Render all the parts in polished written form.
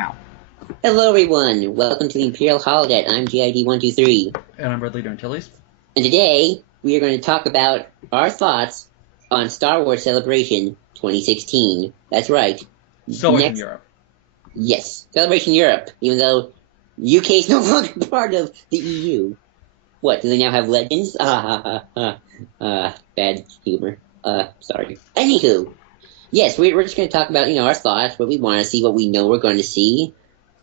Now. Hello everyone, welcome to the Imperial Holodeck. I'm GID123, And I'm Red Leader Antilles. and today we are going to talk about our thoughts on Star Wars Celebration 2016. That's right. Celebration Europe. Yes, Celebration Europe, even though UK is no longer part of the EU. What, do they now have legends? Bad humor. Sorry. Anywho, yes, we're just going to talk about, our thoughts, what we want to see, what we know we're going to see,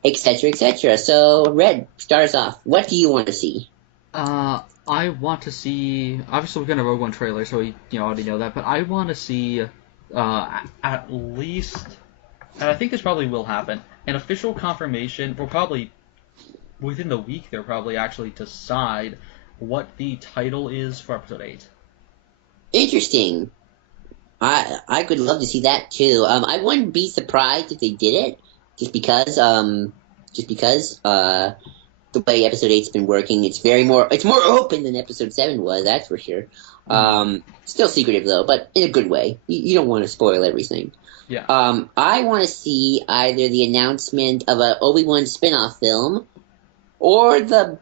etc., etc. So, Red, start us off. What do you want to see? I want to see. Obviously, we're gonna Rogue One trailer, so we already know that. But I want to see at least, and I think this probably will happen. An official confirmation. Will probably within the week. They'll probably actually decide what the title is for Episode 8. Interesting. I could love to see that too. I wouldn't be surprised if they did it, just because the way Episode 8's been working, it's more open than Episode 7 was, that's for sure. Still secretive though, but in a good way. You don't want to spoil everything. Yeah. I want to see either the announcement of a Obi-Wan spin-off film, or the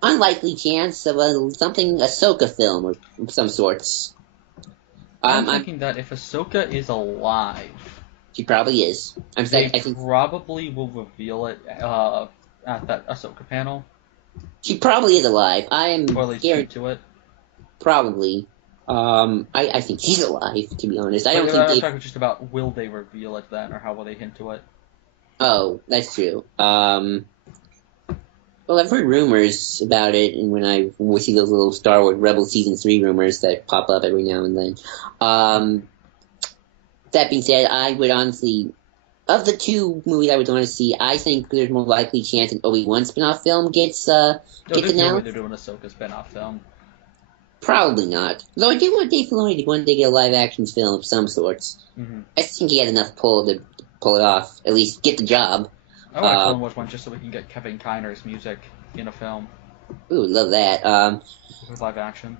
unlikely chance of something Ahsoka film of some sorts. I'm thinking that if Ahsoka is alive, She probably is. I think probably will reveal it at that Ahsoka panel, she probably is alive. I am or at least scared. hint to it. Probably. I think she's alive. To be honest, I don't think I'm they. talking just about will they reveal it then, or how will they hint to it? Oh, that's true. Well, I've heard rumors about it, and we see those little Star Wars Rebel Season 3 rumors that pop up every now and then. That being said, I would honestly, of the two movies I would want to see, I think there's more likely chance an Obi-Wan spin-off film gets There's announced. no way they're doing a Ahsoka spin-off film. Probably not. Though I do want Dave Filoni to one day get a live-action film of some sorts. Mm-hmm. I think he had enough pull to pull it off, at least get the job. I want to Clone Wars one just so we can get Kevin Kiner's music in a film. Ooh, love that. With live action.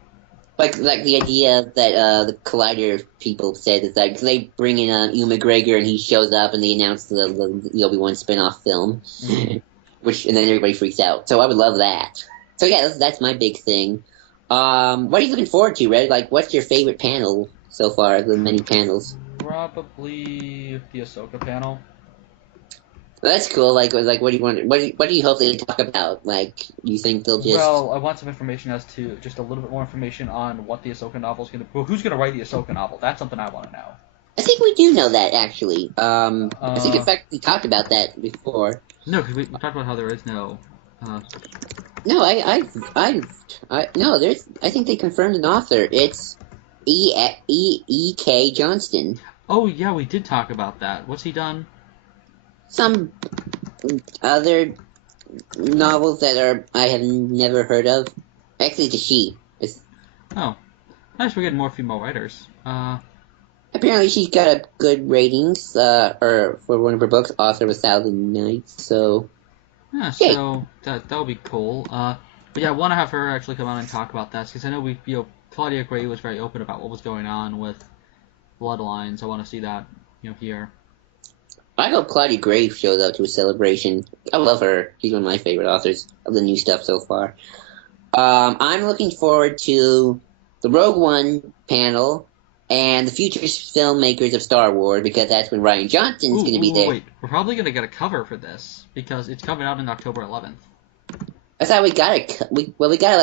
Like the idea that the Collider people said is like they bring in Ewan McGregor and he shows up and they announce the Obi-Wan spin-off film, and then everybody freaks out. So I would love that. So yeah, that's my big thing. What are you looking forward to, Red? Like, what's your favorite panel so far? The many panels. Probably the Ahsoka panel. Well, that's cool. Like, what do you want? What do you hope they talk about? Like, you think they'll just? Well, I want some information as to just a little bit more information on what the Ahsoka novel is going to. Well, who's going to write the Ahsoka novel? That's something I want to know. I think we do know that actually. I think in fact we talked about that before. No, because we talked about how there is no. No, no. I think they confirmed an author. It's E.K. Johnston. Oh yeah, we did talk about that. What's he done? Some other novels that I have never heard of. Actually, it's a she. Oh, nice. We're getting more female writers. Apparently, she's got good ratings. Or for one of her books, Author of 1,000 Nights. So. Yeah, so that'll be cool. But yeah, I want to have her actually come on and talk about that because I know Claudia Gray was very open about what was going on with Bloodlines. I want to see that, here. I hope Claudia Gray shows up to a celebration. I love her. She's one of my favorite authors of the new stuff so far. I'm looking forward to the Rogue One panel and the future filmmakers of Star Wars because that's when Rian Johnson's going to be there. Wait, we're probably going to get a cover for this because it's coming out on October 11th. I thought we got like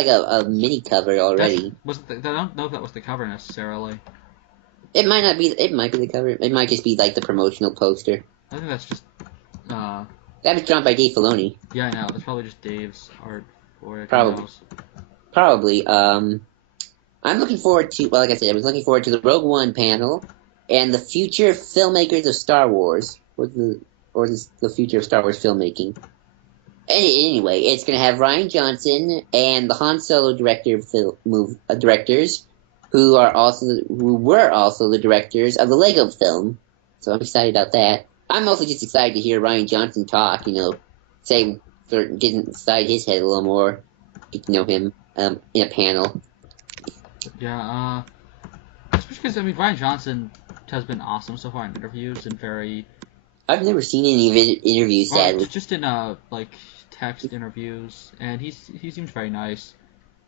a mini cover already. I don't know if that was the cover necessarily. It might not be. It might be the cover. It might just be like the promotional poster. I think that's just. That was drawn by Dave Filoni. Yeah, I know. That's probably just Dave's art for it. Probably. I'm looking forward to. Well, like I said, I was looking forward to the Rogue One panel and the future filmmakers of Star Wars, or the future of Star Wars filmmaking. Anyway, it's going to have Rian Johnson and the Han Solo directors, who were also the directors of the Lego film. So I'm excited about that. I'm also just excited to hear Rian Johnson talk. Get inside his head a little more. Get to know him in a panel. Yeah. Especially because Rian Johnson has been awesome so far in interviews and very I've never seen any of his interviews, sadly. Just in like text interviews, and he seems very nice.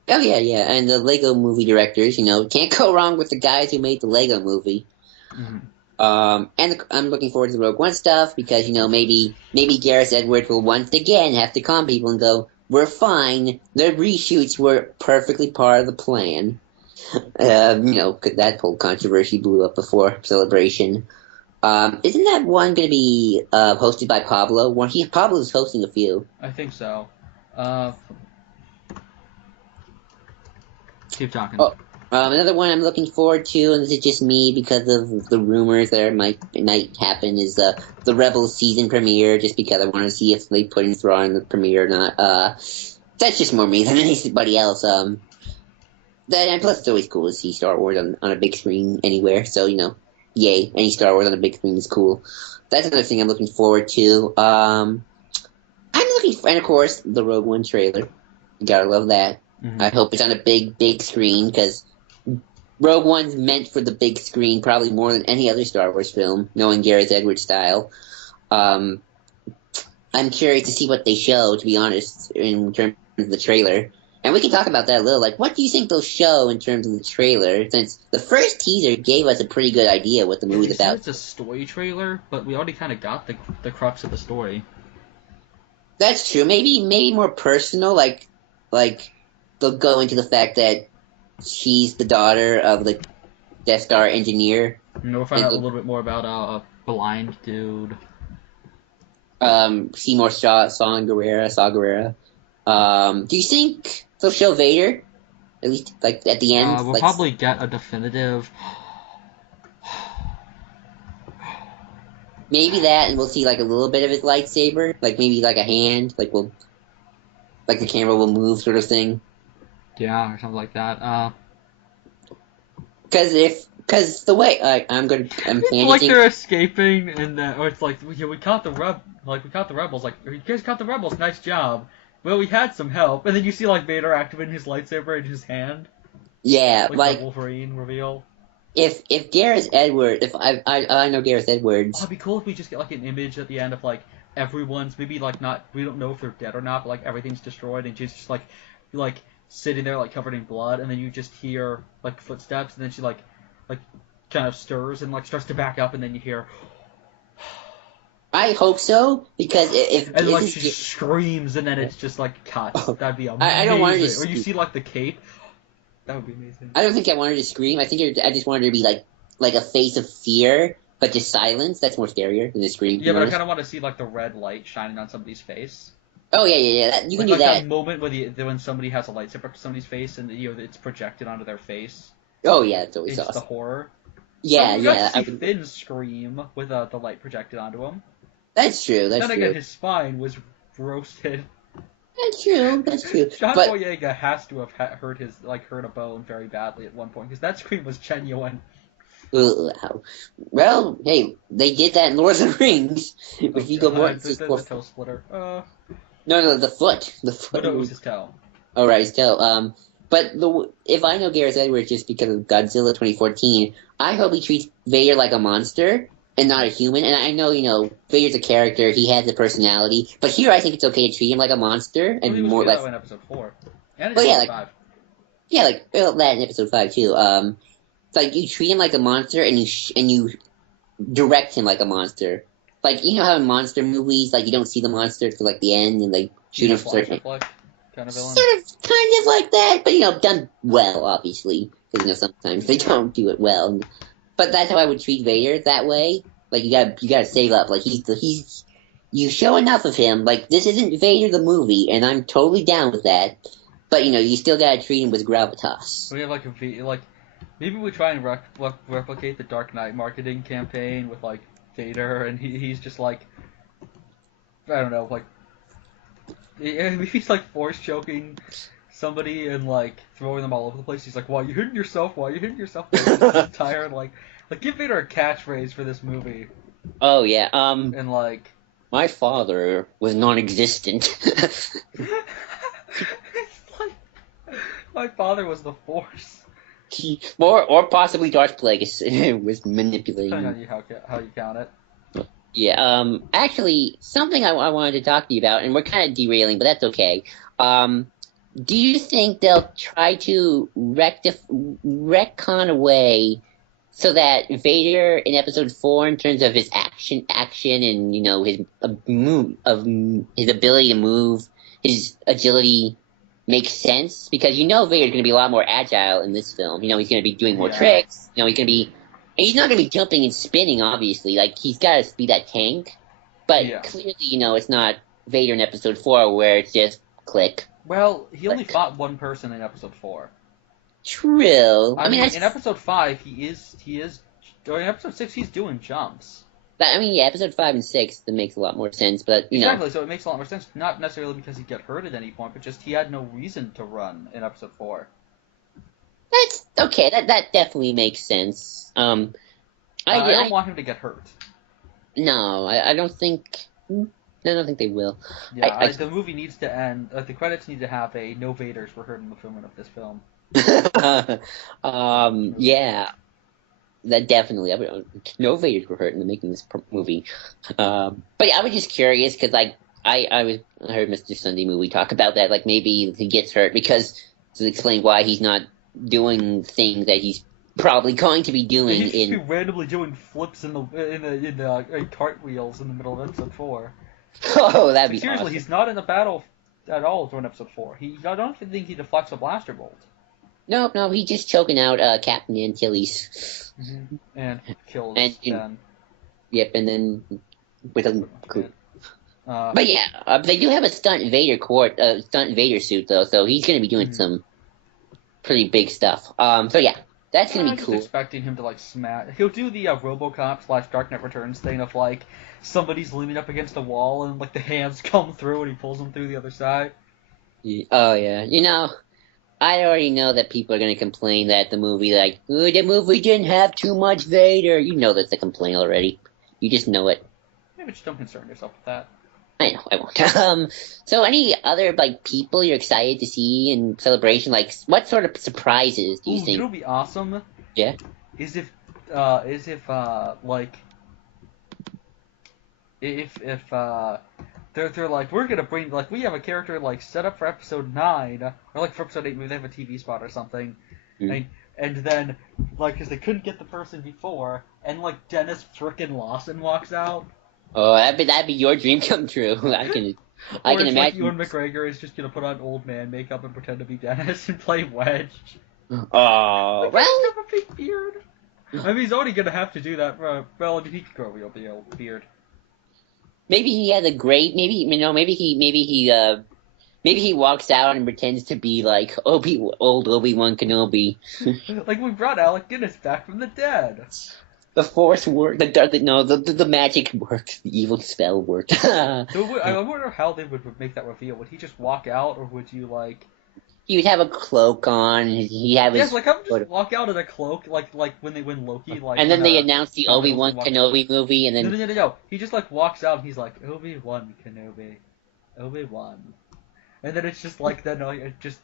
Oh yeah, yeah, and the Lego Movie directors, can't go wrong with the guys who made the Lego Movie. Mm-hmm. I'm looking forward to the Rogue One stuff because maybe Gareth Edwards will once again have to calm people and go, "We're fine. The reshoots were perfectly part of the plan." Because that whole controversy blew up before Celebration. Isn't that one going to be hosted by Pablo? Pablo's hosting a few. I think so. Keep talking. Oh, another one I'm looking forward to, and this is just me because of the rumors that it might happen, is the Rebels season premiere. Just because I want to see if they put in Thrawn in the premiere or not. That's just more me than anybody else. And plus, it's always cool to see Star Wars on a big screen anywhere. So yay! Any Star Wars on a big screen is cool. That's another thing I'm looking forward to. I'm looking for, and of course, the Rogue One trailer. You gotta love that. Mm-hmm. I hope it's on a big screen, because Rogue One's meant for the big screen probably more than any other Star Wars film, knowing Gareth Edwards' style. I'm curious to see what they show, to be honest, in terms of the trailer. And we can talk about that a little. Like, what do you think they'll show in terms of the trailer? Since the first teaser gave us a pretty good idea what the movie's about. It's a story trailer, but we already kind of got the crux of the story. That's true. Maybe more personal, like they'll go into the fact that she's the daughter of the Death Star engineer. And we'll find out a little bit more about a blind dude. Seymour Saw Gerrera. Do you think they'll show Vader? At least, like, at the end? We'll probably get a definitive... Maybe that, and we'll see, like, a little bit of his lightsaber. Like, maybe, like, a hand. Like, the camera will move sort of thing. Yeah, or something like that. Because the way I'm it's like they're escaping, or it's like we caught the rebels. Like, you guys caught the rebels, nice job. Well, we had some help, and then you see like Vader activating his lightsaber in his hand. Yeah, like the Wolverine reveal. If Gareth Edwards, if I know Gareth Edwards, it'd be cool if we just get like an image at the end of like everyone's maybe like not, we don't know if they're dead or not, but like everything's destroyed and just like sitting there like covered in blood, and then you just hear like footsteps, and then she like kind of stirs and like starts to back up, and then you hear. I hope so, because if and like she screams, and then it's just like cuts. That'd be amazing. I don't want her to. Or you see like the cape. That would be amazing. I don't think I want her to scream. I just want her to be like a face of fear, but just silence. That's more scarier than a scream. Yeah, but I kind of want to see like the red light shining on somebody's face. Oh yeah. You can do like that. That moment when somebody has a lightsaber up to somebody's face and it's projected onto their face. Oh yeah, it's always awesome. It's the horror. Yeah. I see Finn scream with the light projected onto him. That's true. Then again, his spine was roasted. That's true. John Boyega has to have hurt a bone very badly at one point, because that scream was genuine. Well, hey, they did that in Lord of the Rings. If you go more, the toe splitter. No, the foot. The foot. No, it was his toe. Oh right, his toe. But if I know Gareth Edwards just because of Godzilla 2014, I hope he treats Vader like a monster and not a human. And I know, Vader's a character; he has a personality. But here, I think it's okay to treat him like a monster and more like in episode 4 and in episode 5. Yeah, that in episode 5 too. Like you treat him like a monster, and you direct him like a monster. Like how in monster movies, like you don't see the monster till like the end, and like shoot him for certain. Kind of villain. Kind of like that, but done well, obviously, because sometimes they don't do it well. But that's how I would treat Vader, that way. Like you gotta save up. Like you show enough of him. Like this isn't Vader the movie, and I'm totally down with that. But you still gotta treat him with gravitas. We have maybe we try and replicate the Dark Knight marketing campaign with like Vader, and he's just like, I don't know, like maybe he's like force choking somebody and like throwing them all over the place. He's like, "Why you hitting yourself? Why you hitting yourself?" I'm tired. Like give Vader a catchphrase for this movie. Oh yeah. And like, my father was non-existent. My father was the Force. Or possibly Darth Plagueis was manipulating. Depending on how you count it. Yeah. Actually, something I wanted to talk to you about, and we're kind of derailing, but that's okay. Um, do you think they'll try to retcon away so that Vader in Episode 4, in terms of his action, and his his ability to move, his agility, makes sense? Because Vader's going to be a lot more agile in this film. He's going to be doing more Yeah. tricks. He's not going to be jumping and spinning. Obviously, like he's got to be that tank. But Yeah. clearly, it's not Vader in Episode 4 where it's just click. Well, he only Click. fought one person in Episode 4. True. I mean, in Episode 5, he is. Or in Episode 6, he's doing jumps. Yeah, Episode 5 and 6, that makes a lot more sense, but, Exactly, so it makes a lot more sense. Not necessarily because he got hurt at any point, but just he had no reason to run in Episode 4. That's okay, that definitely makes sense. I don't want him to get hurt. No, I don't think... I don't think they will. Yeah, the movie needs to end. The credits need to have a "No Vaders were hurt in the filming of this film." Yeah, that definitely. No Vaders were hurt in the making of this movie. But yeah, I was just curious because, I heard Mr. Sunday Movie talk about that. Like maybe he gets hurt because to explain why he's not doing things that he's probably going to be doing. He's just randomly doing flips in the cartwheels in the middle of Episode 4. Oh, that'd be seriously. Awesome. He's not in the battle at all during Episode 4. I don't think he deflects a blaster bolt. No, he's just choking out Captain Antilles. Mm-hmm. And kills Ben. Yep, and then with a. But yeah, they do have a stunt Vader suit though, so he's going to be doing some pretty big stuff. So yeah. That's gonna be cool. I'm just expecting him to smash. He'll do the RoboCop / Dark Knight Returns thing of somebody's leaning up against a wall and the hands come through and he pulls them through the other side. Oh yeah, I already know that people are gonna complain that the movie the movie didn't have too much Vader. That's a complaint already. You just know it. Maybe just don't concern yourself with that. I know, I won't. So any other people you're excited to see in Celebration? What sort of surprises do you think? It'll be awesome. Yeah. If they're we're gonna bring we have a character set up for Episode 9 or for Episode 8, maybe they have a TV spot or something, and then because they couldn't get the person before, and Dennis frickin' Lawson walks out. Oh, that'd be your dream come true. I can imagine. Ewan McGregor is just gonna put on old man makeup and pretend to be Dennis and play Wedge. Oh, well. Have a big beard. I mean, he's only gonna have to do that. Well, he could grow a real beard. Maybe he has a great. Maybe he walks out and pretends to be old Obi-Wan Kenobi. We brought Alec Guinness back from the dead. The force worked. The magic worked. The evil spell worked. I wonder how they would make that reveal. Would he just walk out, or would you He would have a cloak on. He have his. Have him just walk out in a cloak, like when Loki And then they announced the Obi-Wan Kenobi movie, and then no. He just walks out, and he's like Obi-Wan Kenobi, Obi-Wan, and then it's just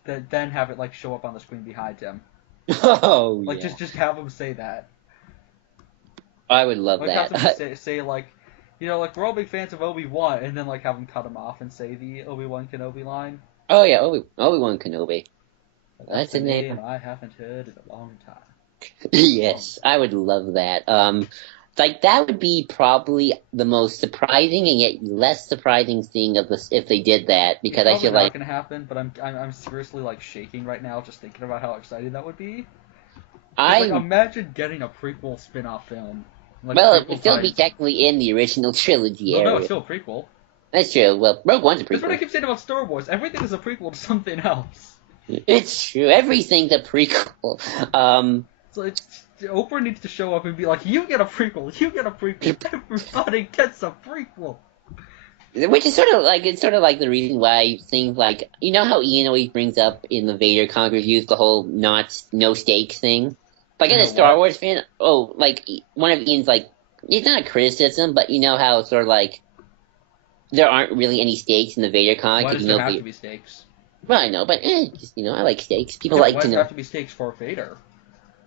then have it show up on the screen behind him. Oh, yeah. Just have him say that. I would love that. Have them say we're all big fans of Obi-Wan, and then have him cut him off and say the Obi-Wan Kenobi line. Oh yeah, Obi-Wan Kenobi. That's a name I haven't heard in a long time. Yes, I would love that. That would be probably the most surprising and yet less surprising thing of this if they did that, because I feel it's not gonna happen. But I'm seriously shaking right now just thinking about how exciting that would be. Imagine getting a prequel spin-off film. It would still be technically in the original trilogy area. No, it's still a prequel. That's true. Well, Rogue One's a prequel. That's what I keep saying about Star Wars. Everything is a prequel to something else. It's true. Everything's a prequel. So Oprah needs to show up and be like, "You get a prequel. You get a prequel. Everybody gets a prequel." Which is sort of like the reason why things how Ian always brings up in the Vader Conk reviews the whole no stakes thing. As a Star Wars fan, one of Ian's it's not a criticism, but how there aren't really any stakes in the Vader Conk. Why does there have to be stakes? Well, I know, but I like stakes. People why to know. Why does there have to be stakes for Vader?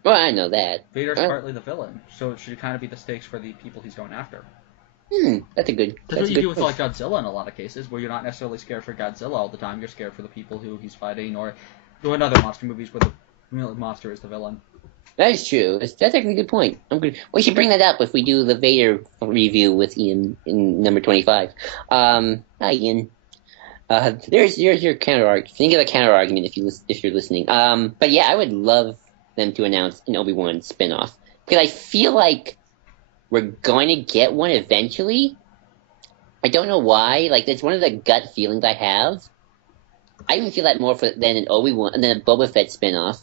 Well, I know that. Vader's partly the villain, so it should kind of be the stakes for the people he's going after. That's a good. That's what you good do with choice. like Godzilla in a lot of cases, where you're not necessarily scared for Godzilla all the time. You're scared for the people who he's fighting, or in other monster movies where the monster is the villain. That is true. That's actually a good point. I'm good. We should bring that up if we do the Vader review with Ian in number 25. Hi Ian. There's your counter argument. Think of a counter argument if you're listening. But yeah, I would love them to announce an Obi-Wan spinoff because I feel like we're going to get one eventually. I don't know why. Like that's one of the gut feelings I have. I even feel that more than an Obi-Wan and then a Boba Fett spinoff.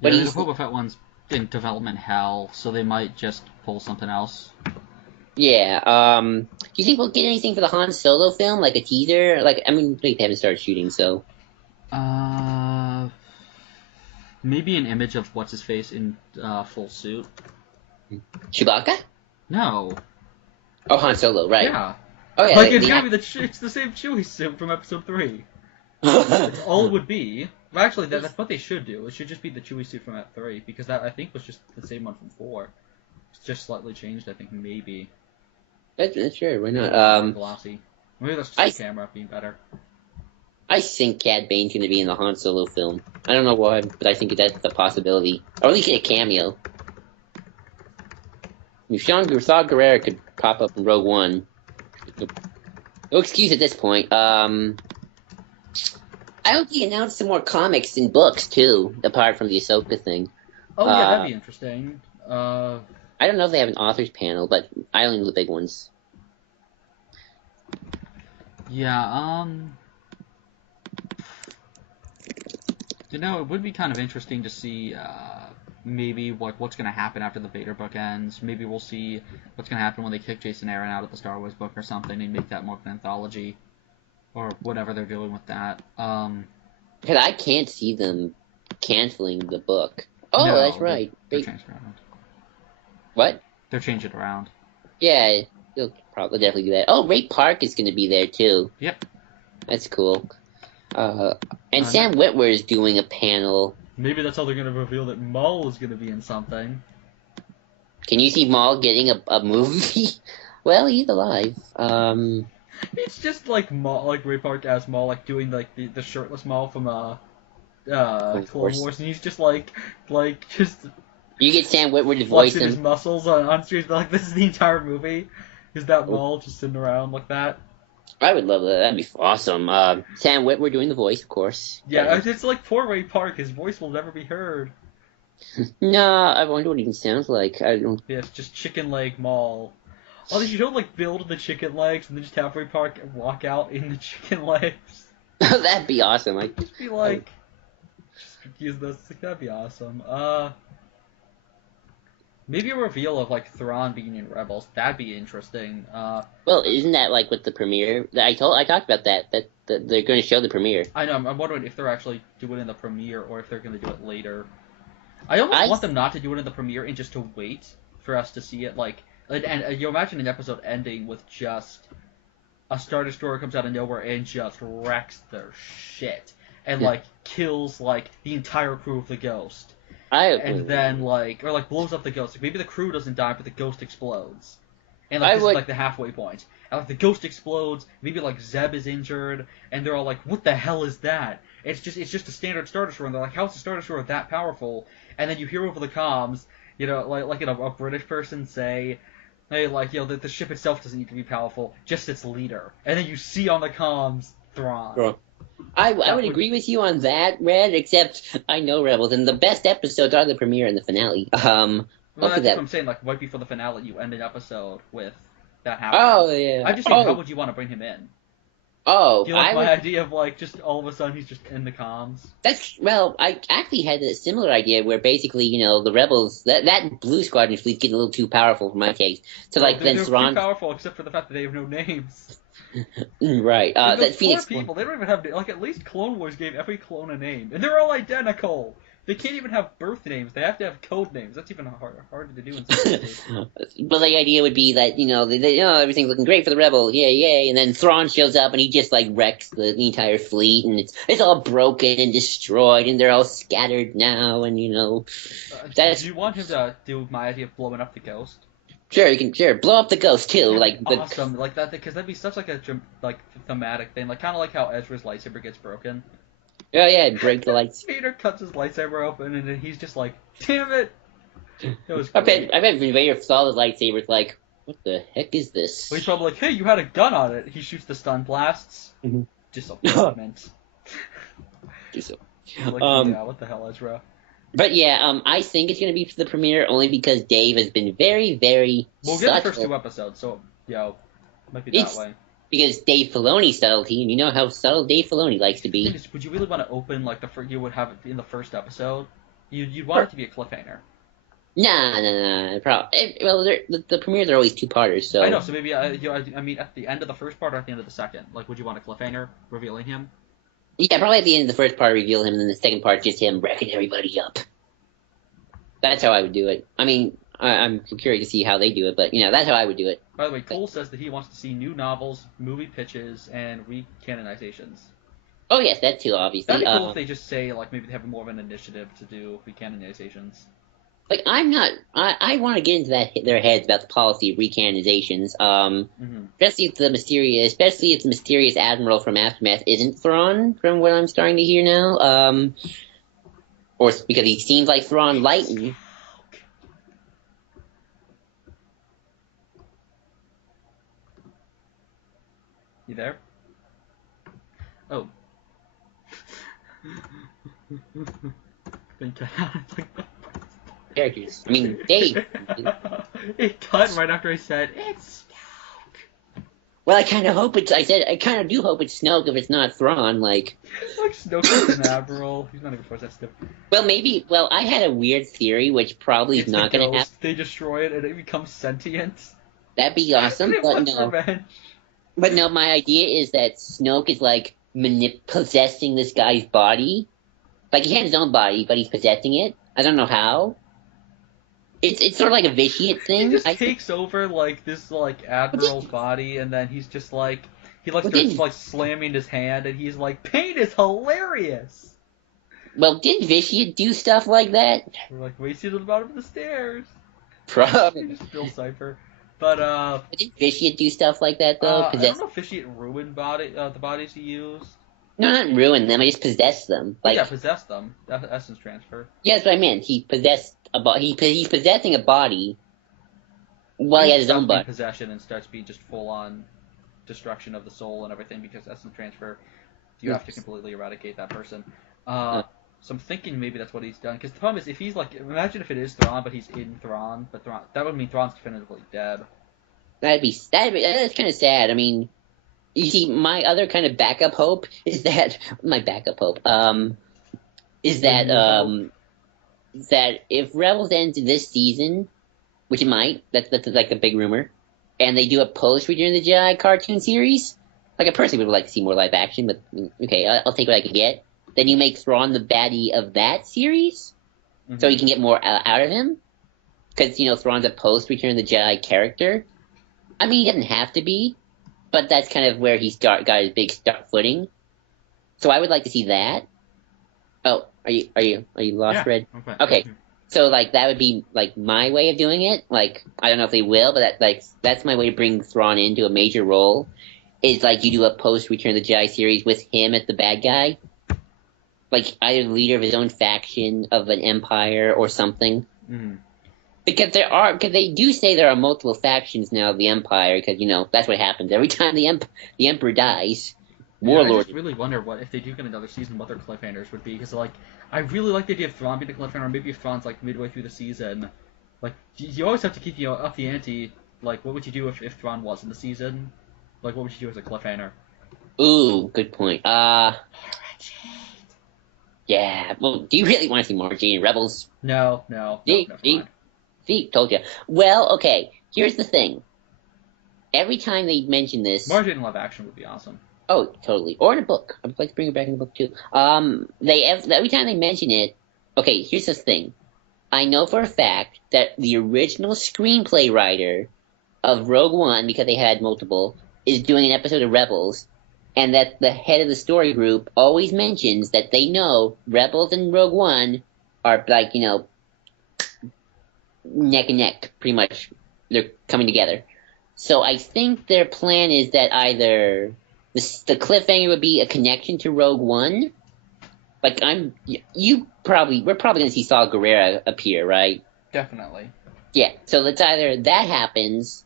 But Yeah, the Boba Fett one's in development hell, so they might just pull something else. Yeah. Do you think we'll get anything for the Han Solo film, like a teaser? Like, I mean, they haven't started shooting, so. Maybe an image of what's his face in full suit. Chewbacca? No. Oh, Han Solo, right? Yeah. Oh yeah. Like it's gonna be it's the same Chewie suit from Episode 3. That's all it would be. Well, actually, that's what they should do. It should just be the Chewie suit from Episode 3 because that I think was just the same one from 4. It's just slightly changed. I think maybe. That's sure. Why not? Glossy. Maybe that's just the camera being better. I think Cad Bane's going to be in the Han Solo film. I don't know why, but I think that's a possibility. Or at least get a cameo. If Saw Gerrera could pop up in Rogue One. No excuse at this point. I hope he announced some more comics and books, too, apart from the Ahsoka thing. Oh, yeah, that'd be interesting. I don't know if they have an author's panel, but I only know the big ones. Yeah, you know, it would be kind of interesting to see, maybe what's going to happen after the Vader book ends. Maybe we'll see what's going to happen when they kick Jason Aaron out of the Star Wars book or something and make that more of an anthology. Or whatever they're doing with that. Because I can't see them canceling the book. Oh, no, that's right. They're changing around. What? They're changing it around. Yeah, you'll probably definitely do that. Oh, Ray Park is going to be there, too. Yep. That's cool. And Sam Witwer is doing a panel. Maybe that's how they're going to reveal that Maul is going to be in something. Can you see Maul getting a movie? Well, he's alive. It's just like Maul, like Ray Park as Maul, like doing like the shirtless Maul from Clone Wars, and he's just like just. You get Sam Witwer to voice him. His muscles on screen. Like this is the entire movie. Is that Maul just sitting around like that? I would love that. That'd be awesome. Sam Witwer doing the voice, of course. Yeah, it's like poor Ray Park. His voice will never be heard. No, I wonder what he even sounds like. I don't. Yeah, it's just chicken leg Maul. Oh, they should like build the chicken legs and then just have Ray Park walk out in the chicken legs. That'd be awesome. Just be like, just use this. Like, that'd be awesome. Maybe a reveal of like Thrawn being in Rebels. That'd be interesting. Well, isn't that like with the premiere? I talked about that they're going to show the premiere. I know. I'm wondering if they're actually doing it in the premiere or if they're going to do it later. I almost want them not to do it in the premiere and just to wait for us to see it. Like, and you imagine an episode ending with just a Star Destroyer comes out of nowhere and just wrecks their shit and like kills like the entire crew of the Ghost. And then or blows up the Ghost. Like, maybe the crew doesn't die, but the Ghost explodes. And like this is like the halfway point. And like the Ghost explodes. Maybe like Zeb is injured, and they're all like, "What the hell is that?" And it's just a standard Star Destroyer. And they're like, "How is the Star Destroyer that powerful?" And then you hear over the comms, you know, like a British person say, "Hey, like the ship itself doesn't need to be powerful, just its leader." And then you see on the comms Thrawn. Sure. I would agree with you on that, Red, except I know Rebels, and the best episodes are the premiere and the finale. Well, that's what I'm saying, like, right before the finale, you end an episode with that happening. Oh, yeah. I'm just saying, how would you want to bring him in? Oh, do you like my idea of, like, just all of a sudden he's just in the comms? I actually had a similar idea where basically, you know, the Rebels, that Blue Squadron fleet get a little too powerful for my taste. So, like, then Thrawn... They're too powerful except for the fact that they have no names. Right. That Phoenix people, they don't even have, like, at least Clone Wars gave every clone a name. And they're all identical! They can't even have birth names. They have to have code names. That's even harder to do in some cases. But the idea would be that, you know, everything's looking great for the Rebels, yay, and then Thrawn shows up and he just, like, wrecks the entire fleet, and it's all broken and destroyed, and they're all scattered now, and, you know... Do you want him to do my idea of blowing up the Ghost? Sure, you can blow up the ghost too. That'd Like be awesome, like that, because that'd be such like a like thematic thing, like kind of like how Ezra's lightsaber gets broken. oh yeah, break the lights. Vader cuts his lightsaber open, and then he's just like, "Damn it!" It was I great. bet Vader saw the lightsaber like, what the heck is this? Well, he's probably like, "Hey, you had a gun on it." He shoots the stun blasts. Mhm. Disappointment. So, Like, yeah, what the hell, Ezra? but yeah, I think it's gonna be for the premiere only because Dave has been very, very We'll get the first subtle. 2 episodes, so might be that It's way. because Dave Filoni's subtlety, and you know how subtle Dave Filoni likes to The thing be. is, would you really want to open like you would have it in the first episode? You'd want it to be a cliffhanger. Nah. Well, the premieres are always two-parters, so I know, so maybe I mean at the end of the first part or at the end of the second. Like, would you want a cliffhanger revealing him? yeah, probably at the end of the first part reveal him, and then the second part just him wrecking everybody up. That's how I would do it. I mean, I'm curious to see how they do it, but that's how I would do it. By the way, Cole says that he wants to see new novels, movie pitches, and recanonizations. Oh yes, that too, obviously. That'd be cool if they just say like maybe they have more of an initiative to do recanonizations. Like I'm not. I want to get into their heads about the policy of recanonizations. Especially if the mysterious admiral from Aftermath isn't Thrawn, from what I'm starting to hear now. Or because he seems like Thrawn Lighten. You there? Oh. Thank God. Characters. I mean, Dave. It cut right after I said it's Snoke. Well, I kind of hope it's. I kind of do hope it's Snoke if it's not Thrawn. Like Snoke is an admiral. He's not even force that stuff. Well, maybe. Well, I had a weird theory, which probably is not going to happen. They destroy it and it becomes sentient. That'd be awesome, but no. Revenge. But no, my idea is that Snoke is like possessing this guy's body. Like he had his own body, but he's possessing it. I don't know how. It's sort of like a vitiate thing. He just takes over like this like admiral's body, and then he's just like starts like slamming his hand, and he's like, "Pain is hilarious." Well, didn't Vitiate do stuff like that? We're like, "We see to the bottom of the stairs." Probably. Just Bill Cipher. But didn't Vitiate do stuff like that though? I don't know if Vitiate ruined the bodies he used. No, not ruin them. I just possessed them. Like, yeah, possessed them. Essence transfer. Yeah, that's what I meant. He possessed a body. He's possessing a body while he has his own body. Possession and starts being just full on destruction of the soul and everything because essence transfer. You have to completely eradicate that person. So I'm thinking maybe that's what he's done. Because the problem is, if he's like, imagine if it is Thrawn, but he's in Thrawn, but that would mean Thrawn's definitively dead. That's kind of sad. I mean. You see, my other kind of backup hope is that that if Rebels ends this season, which it might, that's like a big rumor, and they do a post Return of the Jedi cartoon series, like I personally would like to see more live action, but okay, I'll take what I can get. Then you make Thrawn the baddie of that series, so you can get more out of him, because Thrawn's a post Return of the Jedi character. I mean, he doesn't have to be. But that's kind of where he got his big start footing. So I would like to see that. Oh, are you lost, Red? Okay. So like that would be like my way of doing it. Like I don't know if they will, but that's my way to bring Thrawn into a major role. Is like you do a post Return of the Jedi series with him as the bad guy, like either the leader of his own faction of an empire or something. Mm-hmm. Because they do say there are multiple factions now of the Empire, because, that's what happens. Every time the Emperor dies, Warlord... I just really wonder what, if they do get another season, what their cliffhangers would be, because, like, I really like the idea of Thrawn being a cliffhanger, or maybe if Thrawn's, like, midway through the season. Like, you always have to keep, up the ante. Like, what would you do if Thrawn was in the season? Like, what would you do as a cliffhanger? Ooh, good point. Yeah, well, do you really want to see Margie in Rebels? No, See, told you. Well, okay, here's the thing. Every time they mention this... Margie in live action would be awesome. Oh, totally. Or in a book. I'd like to bring her back in a book, too. Every time they mention it... Okay, here's the thing. I know for a fact that the original screenplay writer of Rogue One, because they had multiple, is doing an episode of Rebels, and that the head of the story group always mentions that they know Rebels and Rogue One are, like, neck and neck, pretty much. they're coming together. So I think their plan is that either the cliffhanger would be a connection to Rogue One. Like we're probably gonna see Saw Gerrera appear, right? Definitely. Yeah. So it's either that happens,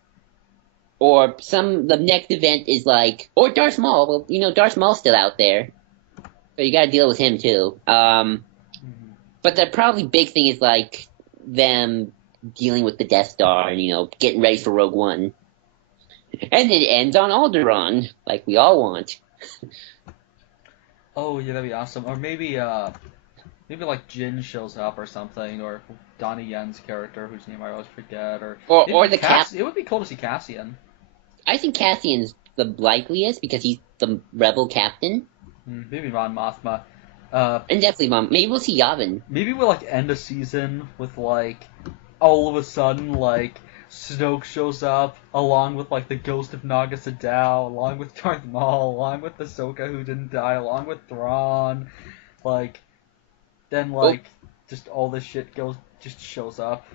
or the next event is like, or Darth Maul. Well, Darth Maul's still out there, so you got to deal with him too. Mm-hmm. But the probably big thing is like them dealing with the Death Star and getting ready for Rogue One, and it ends on Alderaan, like we all want. Oh yeah, that'd be awesome. Or maybe like Jin shows up or something, or Donnie Yen's character, whose name I always forget, or Or the It would be cool to see Cassian. I think Cassian's the likeliest because he's the rebel captain. Maybe Mon Mothma. And definitely Mom. Maybe we'll see Yavin. Maybe we'll like end a season with like all of a sudden like Snoke shows up along with like the ghost of Naga Sadow, along with Darth Maul, along with Ahsoka who didn't die, along with Thrawn, like then like just all this shit just shows up.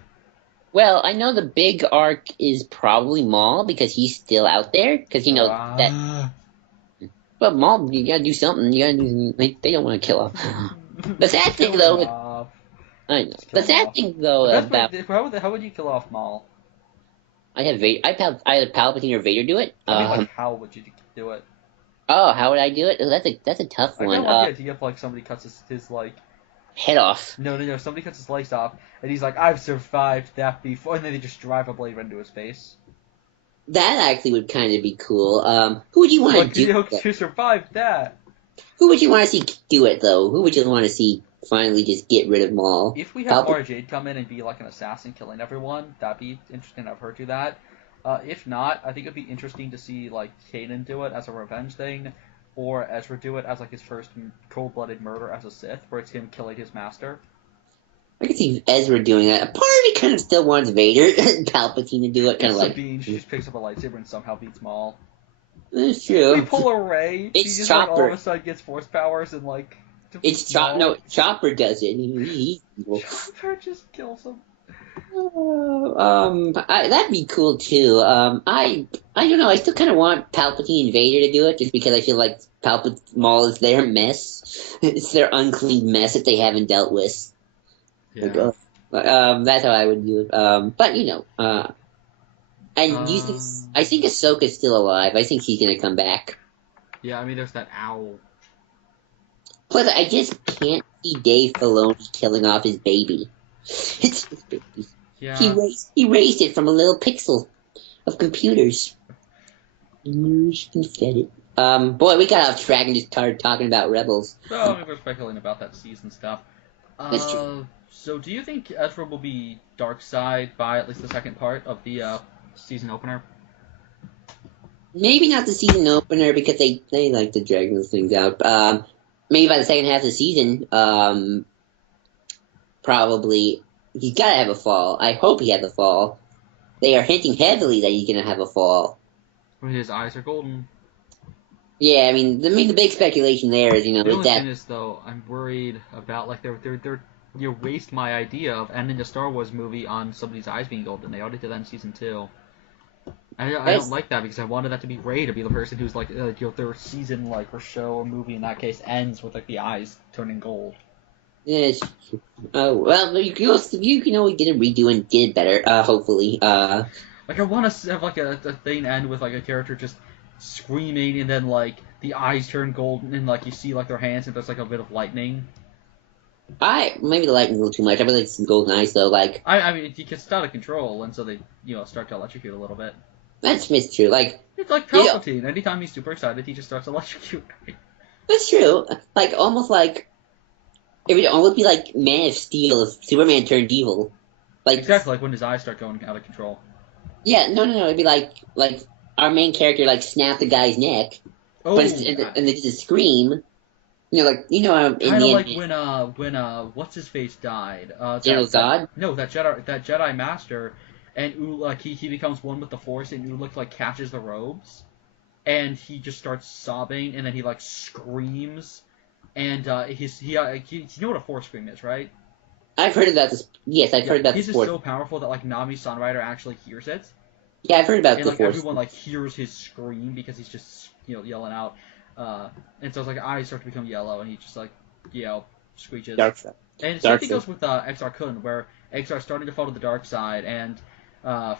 Well, I know the big arc is probably Maul because he's still out there. Because that. But Maul, you gotta do something. You gotta do. They don't want to kill off. The sad thing, though. I know. The sad thing, though, about how would you kill off Maul? I have either Palpatine or Vader do it. How would you do it? Oh, how would I do it? Oh, that's a tough one. I kind of like the idea of like somebody cuts his like head off. No. Somebody cuts his legs off, and he's like, "I've survived that before," and then they just drive a blade right into his face. That actually would kind of be cool. Who would you want to do it? You survived that. Who would you want to see do it, though? Who would you want to see finally just get rid of Maul? If we have Mara Jade come in and be like an assassin killing everyone, that'd be interesting to have her do that. If not, I think it'd be interesting to see like Kanan do it as a revenge thing, or Ezra do it as like his first cold-blooded murder as a Sith, where it's him killing his master. I could see Ezra doing that. A part of me kind of still wants Vader and Palpatine to do it, kind of like. Sabine, she just picks up a lightsaber and somehow beats Maul. That's true. We pull a Rey. It's she just Chopper. like all of a sudden gets force powers and like. It's Chopper. No, Chopper does it. He's evil. Chopper just kills him. That'd be cool too. I don't know. I still kind of want Palpatine and Vader to do it, just because I feel like Maul is their mess. It's their unclean mess that they haven't dealt with. Yeah. That's how I would do it. But I think Ahsoka's still alive. I think she's gonna come back. Yeah, I mean, there's that owl. Plus, I just can't see Dave Filoni killing off his baby. It's his baby. Yeah. He raised it from a little pixel of computers. Confetti. Boy, we got off track and just started talking about Rebels. So we were speculating about that season stuff. That's true. So do you think Ezra will be dark side by at least the second part of the season opener? Maybe not the season opener because they like to drag those things out. Maybe by the second half of the season, probably he's got to have a fall. I hope he has a fall. They are hinting heavily that he's going to have a fall. I mean, his eyes are golden. Yeah, I mean the big speculation there is, the only thing is, though, I'm worried about like they're you waste my idea of ending a Star Wars movie on somebody's eyes being golden. They already did that in season 2. I don't like that because I wanted that to be Rey to be the person who's like their season like or show or movie in that case ends with like the eyes turning gold. Yes. Oh well, you can always get a redo and get it better. Hopefully. Like I want to have like a thing end with like a character just screaming and then like the eyes turn golden and like you see like their hands and there's like a bit of lightning. Maybe the lightning's a little too much. I really like some golden eyes though. Like I mean it gets out of control and so they start to electrocute a little bit. That's true. Like it's like Palpatine. Anytime he's super excited, he just starts electrocuting. That's true. Like almost like it would almost be like Man of Steel if Superman turned evil. Like exactly like when his eyes start going out of control. Yeah, no. It'd be like our main character like snapped the guy's neck, and they just scream. Kind of like when what's his face died. General Zod? No, that Jedi Master, and he becomes one with the Force, and Ulick catches the robes, and he just starts sobbing, and then he screams, and you know what a Force scream is, right? I've heard about this. Yes, I've heard about the his is Force. so powerful that like Nami Sunrider actually hears it, Yeah, I've heard about and the like Force. everyone like hears his scream because he's just yelling out, and so it's like eyes start to become yellow, and he just like screeches. Dark side. And same Dark thing side. goes with Exar Kun, where Exar's starting to fall to the dark side, and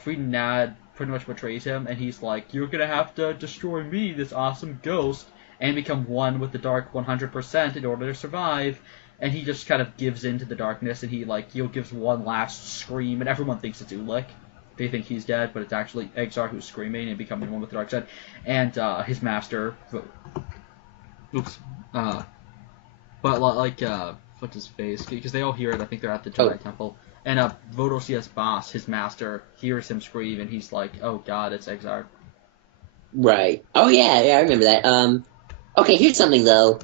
Frieden Nad pretty much betrays him, and he's like, "You're gonna have to destroy me, this awesome ghost, and become one with the dark 100% in order to survive." And he just kind of gives in to the darkness, and he gives one last scream, and everyone thinks it's Ulik. They think he's dead, but it's actually Exar who's screaming and becoming one with the dark side. And his master, oops, but what's his face? Because they all hear it. I think they're at the Jedi Temple. And Vodosia's boss, his master, hears him scream, and he's like, "Oh God, it's Exar." Right. Oh yeah, I remember that. Okay, here's something though.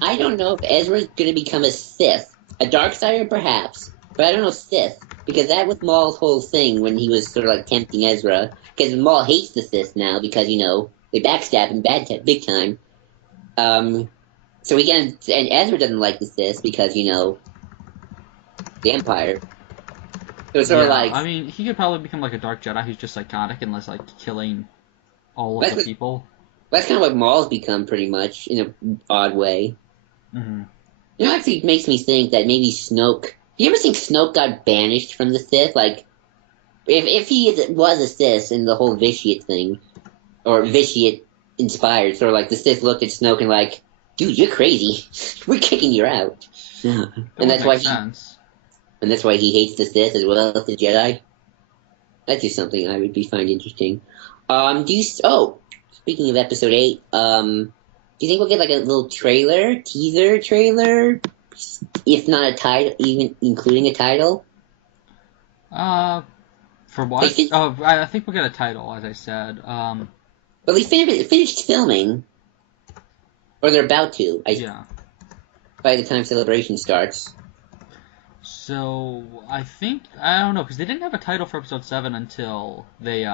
I don't know if Ezra's gonna become a Sith, a Darksider perhaps, but I don't know Sith because that was Maul's whole thing when he was sort of like tempting Ezra. Because Maul hates the Sith now because they backstab him big time. So and Ezra doesn't like the Sith because the Empire. So it's sort of like I mean, he could probably become like a Dark Jedi who's just psychotic and less like killing all of the people. That's kind of what Maul's become pretty much in an odd way. Mm-hmm. Actually, it makes me think that maybe Snoke. Do you ever think Snoke got banished from the Sith? Like, if he was a Sith in the whole Vitiate thing, or Vitiate inspired, sort of like the Sith looked at Snoke and like, dude, you're crazy. We're kicking you out. And that's why and that's why he hates the Sith as well as the Jedi. That's just something I would find interesting. Speaking of Episode 8, do you think we'll get like a little teaser trailer, if not a title, even including a title? For what? I think we'll get a title, as I said. Well, they finished filming, or they're about to. By the time Celebration starts. So I don't know, because they didn't have a title for Episode 7 until they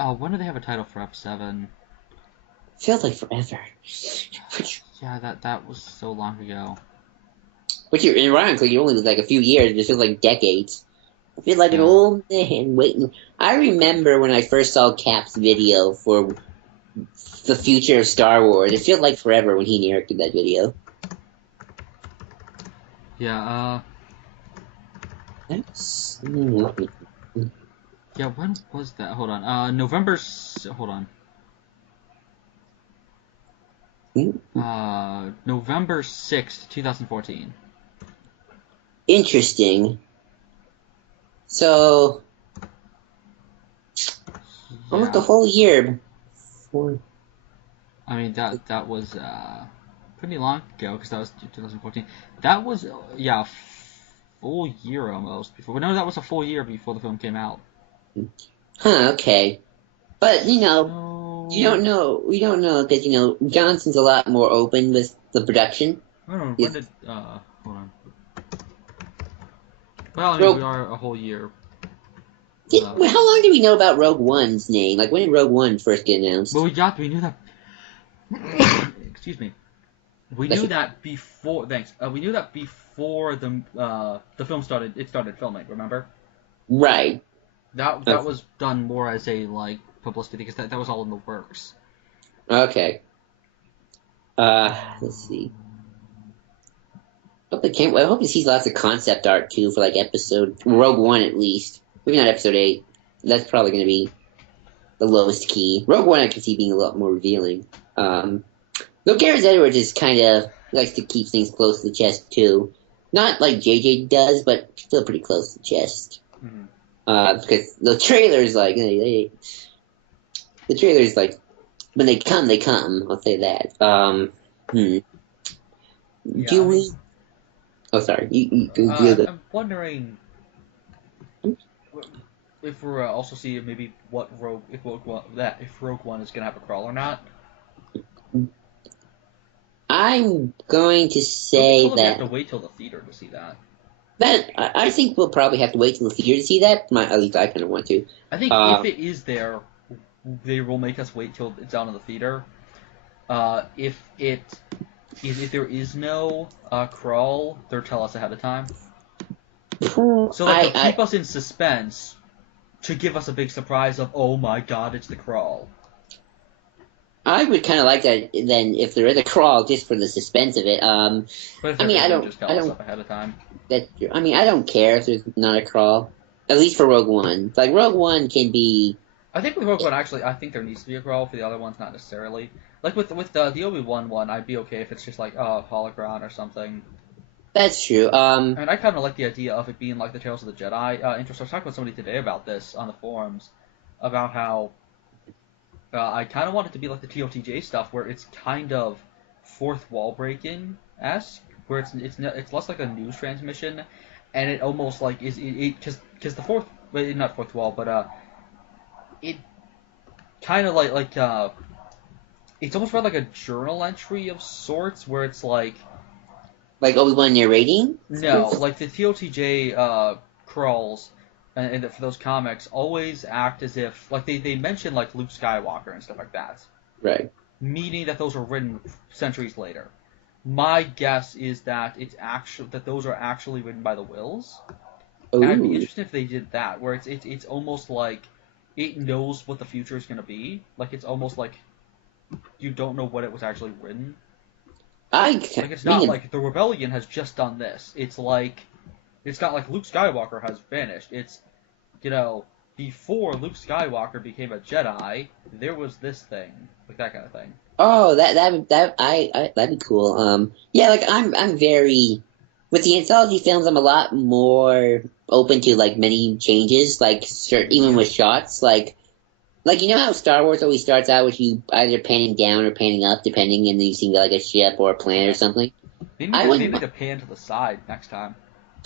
Oh, when do they have a title for Episode 7? Feels like forever. Yeah, that was so long ago. Which, ironically, you only was like a few years. It just feels like decades. I feel like an old man waiting. I remember when I first saw Cap's video for the future of Star Wars. It felt like forever when he narrated that video. Yeah, Yeah, when was that? Hold on. November. Hold on. November 6th, 2014. Interesting. So, almost a whole year. I mean, that was pretty long ago, because that was 2014. That was a full year almost before. But no, that was a full year before the film came out. Huh, okay. But, you don't know. We don't know, because, Johnson's a lot more open with the production. I don't know, when did, hold on. Well, I mean, we are a whole year. How long did we know about Rogue One's name? Like, when did Rogue One first get announced? Well, we knew that... Excuse me. We knew that before... Thanks. We knew that before the film started... It started filming, remember? Right. That was done more as a, like, publicity, because that was all in the works. Okay. Let's see. I hope to see lots of concept art, too, for, like, Rogue One, at least. Maybe not Episode 8. That's probably going to be the lowest key. Rogue One I can see being a lot more revealing. Though Gareth Edwards is kind of likes to keep things close to the chest, too. Not like JJ does, but still pretty close to the chest. Mm-hmm. Because the trailers, like, the trailers, like, when they come, they come. I'll say that. Do we... Oh, sorry. I'm wondering if we're also seeing maybe if Rogue One is gonna have a crawl or not. I'm going to say that we have to wait till the theater to see that. I think we'll probably have to wait till the theater to see that. At least I kind of want to. I think if it is there, they will make us wait till it's out in the theater. If it is if there is no crawl, they'll tell us ahead of time. So like they'll keep us in suspense to give us a big surprise of, oh my god, it's the crawl. I would kind of like that then if there is a crawl just for the suspense of it. But if I mean, just tell us up ahead of time. I mean, I don't care if there's not a crawl. At least for Rogue One. Like, Rogue One can be... I think with Rogue One, actually, I think there needs to be a crawl. For the other ones, not necessarily. Like, with the Obi-Wan one, I'd be okay if it's just like, holocron or something. That's true. And I kind of like the idea of it being like the Tales of the Jedi. I was talking with somebody today about this on the forums, about how I kind of want it to be like the TOTJ stuff, where it's kind of fourth wall breaking-esque, where it's less like a news transmission, and it almost like is it because the fourth, not fourth wall, but it kind of like it's almost like a journal entry of sorts, where it's like Obi-Wan narrating? No, like the TOTJ crawls and for those comics always act as if like they mention like Luke Skywalker and stuff like that. Right. Meaning that those were written centuries later. My guess is that those are actually written by the Wills. Ooh. And I'd be interested if they did that, where it's almost like it knows what the future is going to be. Like it's almost like you don't know what it was actually written. It's not like the rebellion has just done this. It's not like Luke Skywalker has vanished. It's, before Luke Skywalker became a Jedi, there was this thing, like that kind of thing. Oh, that'd be cool. Yeah, like I'm very with the anthology films. I'm a lot more open to like many changes, like even with shots, like you know how Star Wars always starts out with you either panning down or panning up, depending, and then you see like a ship or a planet or something. Maybe to pan to the side next time.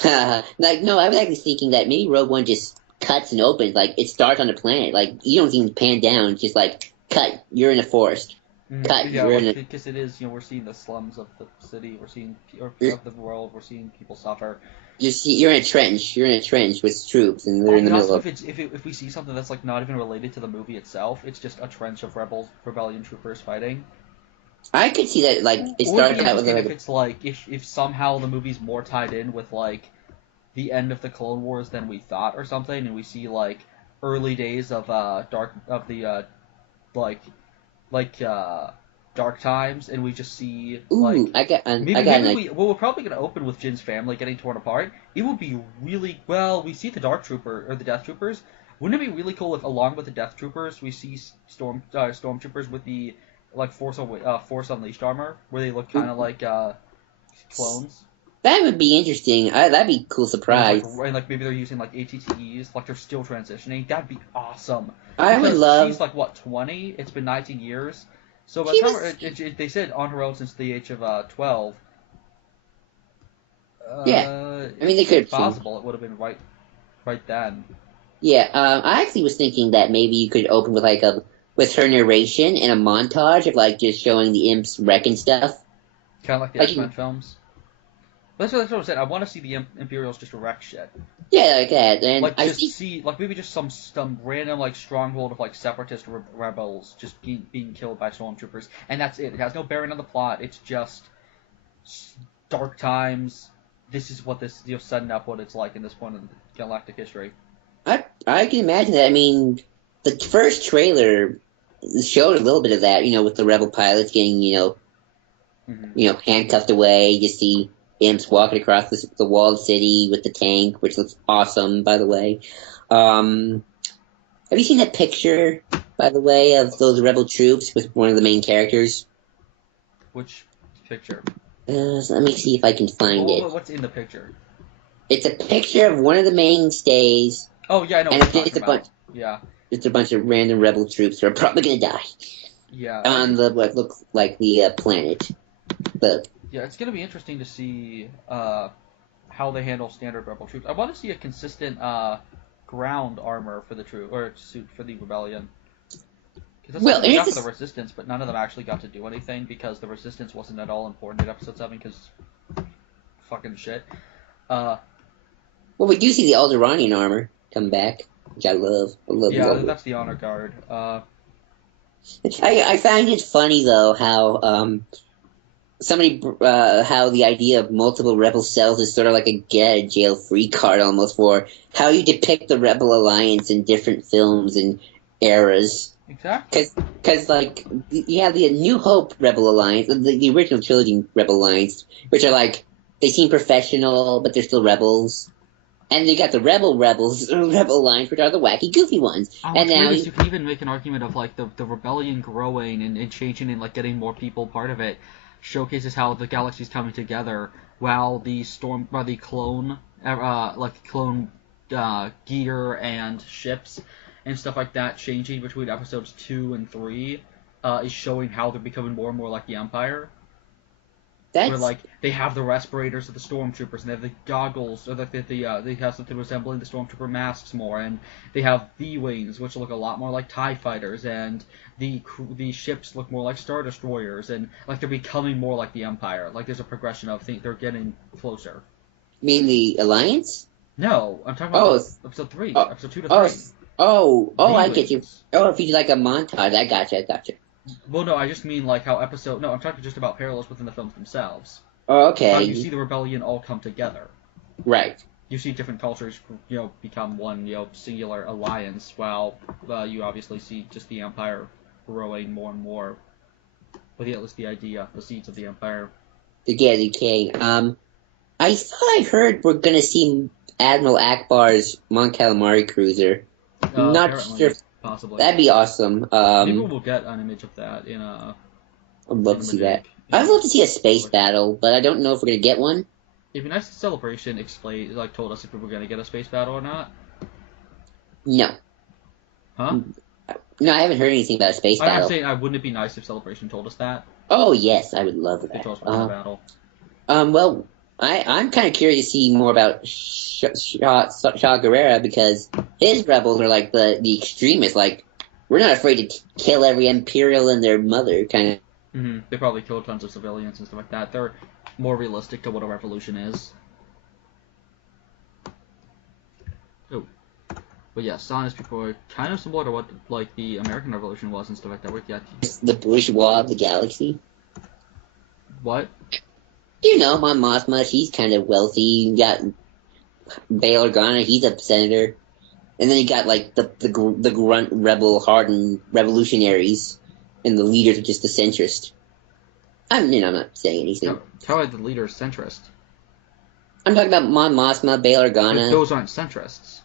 No, I was actually thinking that maybe Rogue One just cuts and opens, like it starts on a planet, like you don't even pan down, it's just like cut, you're in a forest. Cut, yeah, you're because it is, we're seeing the slums of the city, we're seeing of the world, we're seeing people suffer. You're in a trench. You're in a trench with troops, and they're in the middle of. If we see something that's like not even related to the movie itself, it's just a trench of rebellion troopers fighting. I could see that, like it starts out with if it's like if somehow the movie's more tied in with like the end of the Clone Wars than we thought or something, and we see like early days of Dark Times, and we just see we're probably gonna open with Jin's family getting torn apart. It would be really we see the Dark Trooper or the Death Troopers. Wouldn't it be really cool if, along with the Death Troopers, we see Stormtroopers with the like Force Unleashed armor, where they look kind of like clones? That would be interesting. That'd be a cool surprise. And maybe they're using like ATTEs, like they're still transitioning. That'd be awesome. I would love. She's like 20? It's been 19 years. So by the time they said on her own since the age of 12. Yeah, I mean they could. Possible it would have been right then. Yeah, I actually was thinking that maybe you could open with with her narration and a montage of like just showing the imps wrecking stuff. Kind of like the X-Men films. That's what I said. I want to see the Imperials just wreck shit. Yeah, like that. And maybe just some random like stronghold of like separatist rebels just being killed by stormtroopers, and that's it. It has no bearing on the plot. It's just Dark Times. This is what setting up what it's like in this point in galactic history. I can imagine that. I mean, the first trailer showed a little bit of that. With the rebel pilots getting handcuffed away. You see imps walking across the walled city with the tank, which looks awesome, by the way. Have you seen that picture, by the way, of those rebel troops with one of the main characters? Which picture? Let me see if I can find it. What's in the picture? It's a picture of one of the mainstays. Oh, yeah, I know what you're talking about. Yeah. It's a bunch of random rebel troops who are probably going to die. Yeah. On what looks like the planet. Yeah, it's going to be interesting to see how they handle standard rebel troops. I want to see a consistent ground armor for the suit for the rebellion. Because that's what we got for the Resistance, but none of them actually got to do anything because the Resistance wasn't at all important in Episode 7 because fucking shit. Well, we do see the Alderaanian armor come back, which I love. Yeah, that's the Honor Guard. I find it funny though how how the idea of multiple rebel cells is sort of like a get out of jail free card almost for how you depict the Rebel Alliance in different films and eras. Exactly. Because like you have the New Hope Rebel Alliance, the original trilogy Rebel Alliance, which are like they seem professional but they're still rebels. And you got the Rebels, Rebel Alliance, which are the wacky, goofy ones. And now you can even make an argument of like the rebellion growing and changing and like getting more people part of it showcases how the galaxy's coming together while the clone gear and ships and stuff like that changing between episodes 2 and 3 is showing how they're becoming more and more like the Empire. Where like they have the respirators of the stormtroopers, and they have the goggles, or they have something resembling the stormtrooper masks more, and they have V-wings, which look a lot more like TIE fighters, and the ships look more like Star Destroyers, and like they're becoming more like the Empire. Like there's a progression of they're getting closer. You mean the Alliance? No, I'm talking about episode 3, episode 2 to 3. I get you. Oh, if you like a montage, I gotcha. Well, no, I just mean like how episode. No, I'm talking just about parallels within the films themselves. Oh, okay. How you see the rebellion all come together. Right. You see different cultures, become one, singular alliance, while you obviously see just the Empire growing more and more. With at least the idea, the seeds of the Empire. Yeah, decaying. I thought I heard we're gonna see Admiral Akbar's Mon Calamari cruiser. Not sure. Possibly. That'd be awesome. Maybe we'll get an image of that in a. I'd love to see that. I'd love to see a space battle, but I don't know if we're gonna get one. It'd be nice if Celebration told us if we were gonna get a space battle or not. No. Huh? No, I haven't heard anything about a space battle. I'm saying, wouldn't it be nice if Celebration told us that? Oh yes, I would love that. They told us about the battle. Well, I'm kind of curious to see more about Shaw Gerrera because his rebels are like the extremists. Like, we're not afraid to kill every Imperial and their mother, kind of. Mm-hmm. They probably kill tons of civilians and stuff like that. They're more realistic to what a revolution is. Oh. But yeah, Zionist people are kind of similar to what like the American Revolution was and stuff like that. The bourgeois of the galaxy. What? You know, Mon Mothma, she's kind of wealthy. You got Bail Organa, he's a senator. And then you got, like, the grunt rebel hardened revolutionaries. And the leaders are just the centrist. I'm not saying anything. How are the leaders centrist? I'm talking about Mon Mothma, Bail Organa. But those aren't centrists.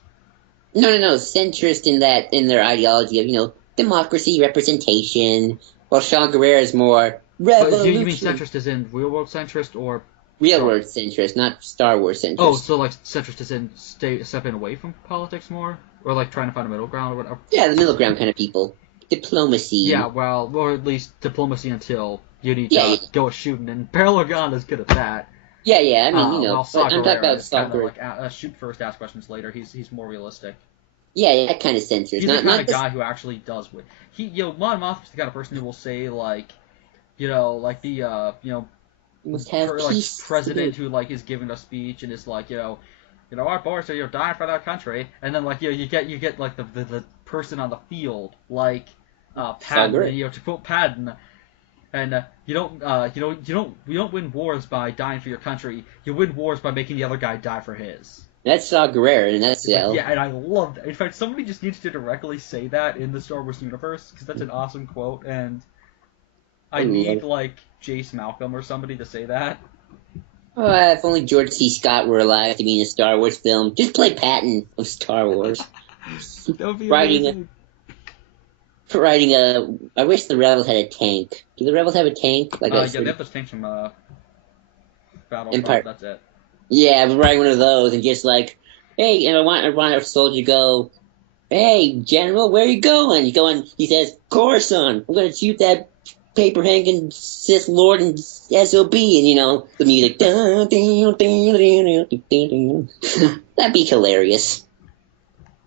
No. Centrist in their ideology of, democracy, representation. While Shaw Gerrera is more revolution. You mean centrist as in real world centrist or real world centrist, not Star Wars centrist? Oh, so like centrist as in stepping away from politics more, or like trying to find a middle ground or whatever. Yeah, the middle ground kind of people. Diplomacy. Yeah, well, or at least diplomacy until you need to go shooting, and Bail Organa's good at that. Yeah. I mean, I'm talking about Saw Gerrera. Like shoot first, ask questions later. He's more realistic. Yeah, that kind of centrist. He's the kind of guy who actually does. Mon Mothma's the kind of person who will say like. President who is giving a speech and is like, our boys are dying for their country, and then you get like the person on the field like Patton, to quote Patton, and you don't win wars by dying for your country. You win wars by making the other guy die for his. That's Saw Gerrera, and that's yeah, and I love that. In fact, somebody just needs to directly say that in the Star Wars universe because that's an awesome quote and. I need, Jace Malcolm or somebody to say that. Oh, if only George C. Scott were alive to be in a Star Wars film. Just play Patton of Star Wars. That would be amazing. I wish the Rebels had a tank. Do the Rebels have a tank? They have those tanks from, Battle Empire. That's it. Yeah, but riding one of those and just hey, and I want a soldier to go, hey, General, where are you going? He says, Coruscant, I'm going to shoot that paper hanging Sith Lord and SOB, and the music. That'd be hilarious.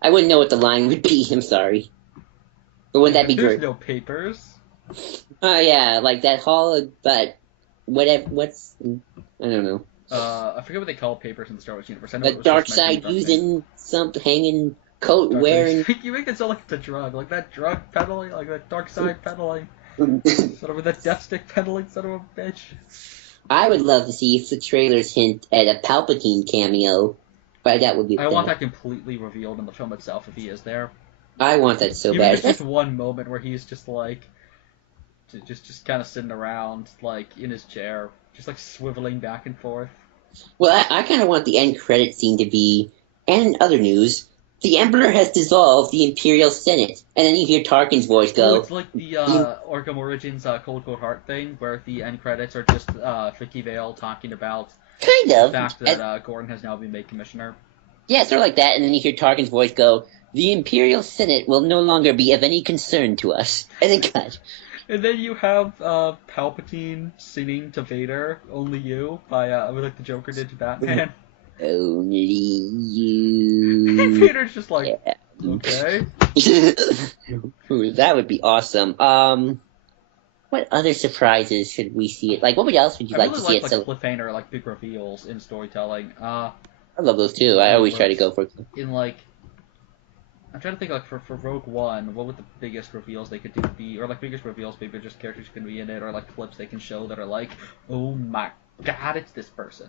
I wouldn't know what the line would be. I'm sorry, but wouldn't that be great? There's no papers. Oh yeah, like that hall, but whatever. I don't know. I forget what they call papers in the Star Wars universe. I know the dark side using some hanging coat wearing. You make it sound like it's a drug, like that drug peddling, like that dark side peddling. Son of a death stick peddling son of a bitch. I would love to see if the trailers hint at a Palpatine cameo, but that would be I want bad. that completely revealed in the film itself if he is there. I want that so Even bad. if it's just one moment where he's just like, just kind of sitting around like in his chair, just like swiveling back and forth. Well, I kind of want the end credit scene to be, and in other news, the Emperor has dissolved the Imperial Senate, and then you hear Tarkin's voice Oh, go, it's like the "The Orgum Origins Cold Cold Heart thing, where the end credits are just Vicky Vale talking about kind the of, fact that Gordon has now been made commissioner. yeah, sort of like that," and then you hear Tarkin's voice go, "The Imperial Senate will no longer be of any concern to us." And then cut. And then you have Palpatine singing to Vader, "Only You," by like the Joker did to Batman. Only And you. Vader's just like, Yeah. okay. Ooh, that would be awesome. What other surprises should we see? Like, what else would you I like really to see? like cliffhanger, like big reveals in storytelling. I love those too. I always try to go for. In like, I'm trying to think like for Rogue One, what would the biggest reveals they could do be, or like biggest reveals maybe just characters can be in it, or like clips they can show that are like, oh my god, it's this person.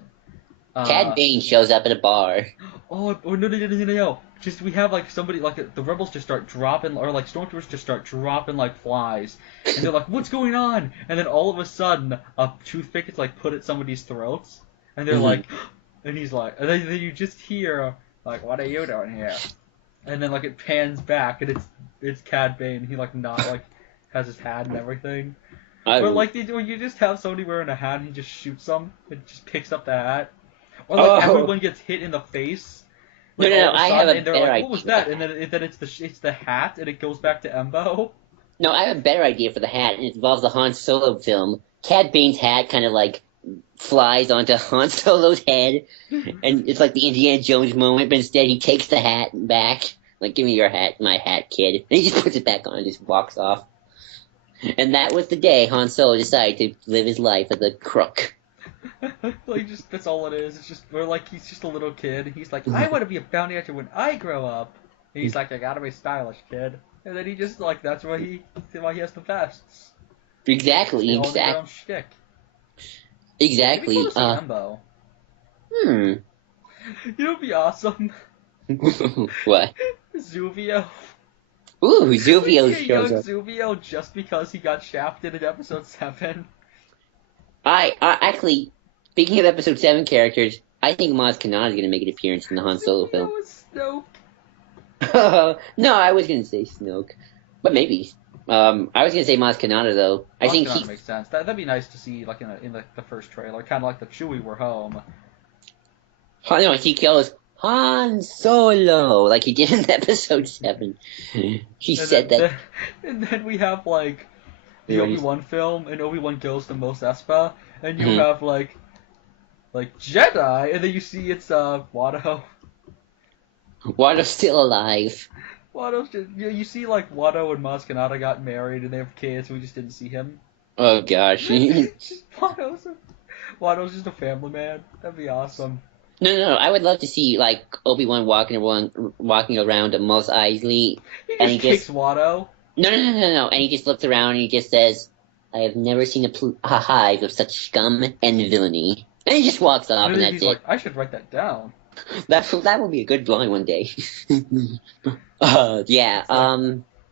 Cad Bane shows up at a bar. Oh no! Just we have like somebody like the rebels just start dropping, or like stormtroopers just start dropping like flies, and they're like, "What's going on?" And then all of a sudden, a toothpick is like put at somebody's throats, and they're like, and he's like, and then you just hear like, "What are you doing here?" And then like it pans back, and it's Cad Bane. He like not like has his hat and everything. But like you just have somebody wearing a hat, and he just shoots them, and just picks up the hat. Or like everyone gets hit in the face. Like, no. I have a better idea. "What was that?" And then it's the hat, and it goes back to Embo. No, I have a better idea for the hat, and it involves the Han Solo film. Cad Bane's hat kind of like flies onto Han Solo's head, and it's like the Indiana Jones moment, but instead he takes the hat back. Like, "Give me your hat, my hat, kid." And he just puts it back on and just walks off. And that was the day Han Solo decided to live his life as a crook. Like just that's all it is. It's just he's just a little kid. He's like, "I want to be a bounty hunter when I grow up." And he's like, "I gotta be stylish, kid." And then he just like that's why he has the vests. Exactly. They all do their own shtick. Exactly. Maybe Embo. You know what'd be awesome? What? Zuvio. Ooh, Zuvio shows young up. Zuvio just because he got shafted in episode 7. I actually, speaking of episode 7 characters, I think Maz Kanata is going to make an appearance in the Han Solo film. Snoke. No, I was going to say Snoke, but maybe. I was going to say Maz Kanata though. I think Kanata makes sense. That'd be nice to see, like in the first trailer, kind of like the Chewie We're Home. No, he goes Han Solo like he did in episode 7. He said that. And then we have like the Obi-Wan film, and Obi-Wan goes to Mos Espa, and you have like Jedi, and then you see it's Watto. Watto's still alive. Watto's just, you see like Watto and Maz Kanata got married, and they have kids. We just didn't see him. Oh gosh. Watto's just a family man. That'd be awesome. No. I would love to see like Obi-Wan walking around Mos Eisley, and he kicks Watto. No. And he just looks around and he just says, "I have never seen a hive of such scum and villainy." And he just walks off, and that's it. Like, I should write that down. That will be a good line one day. Yeah.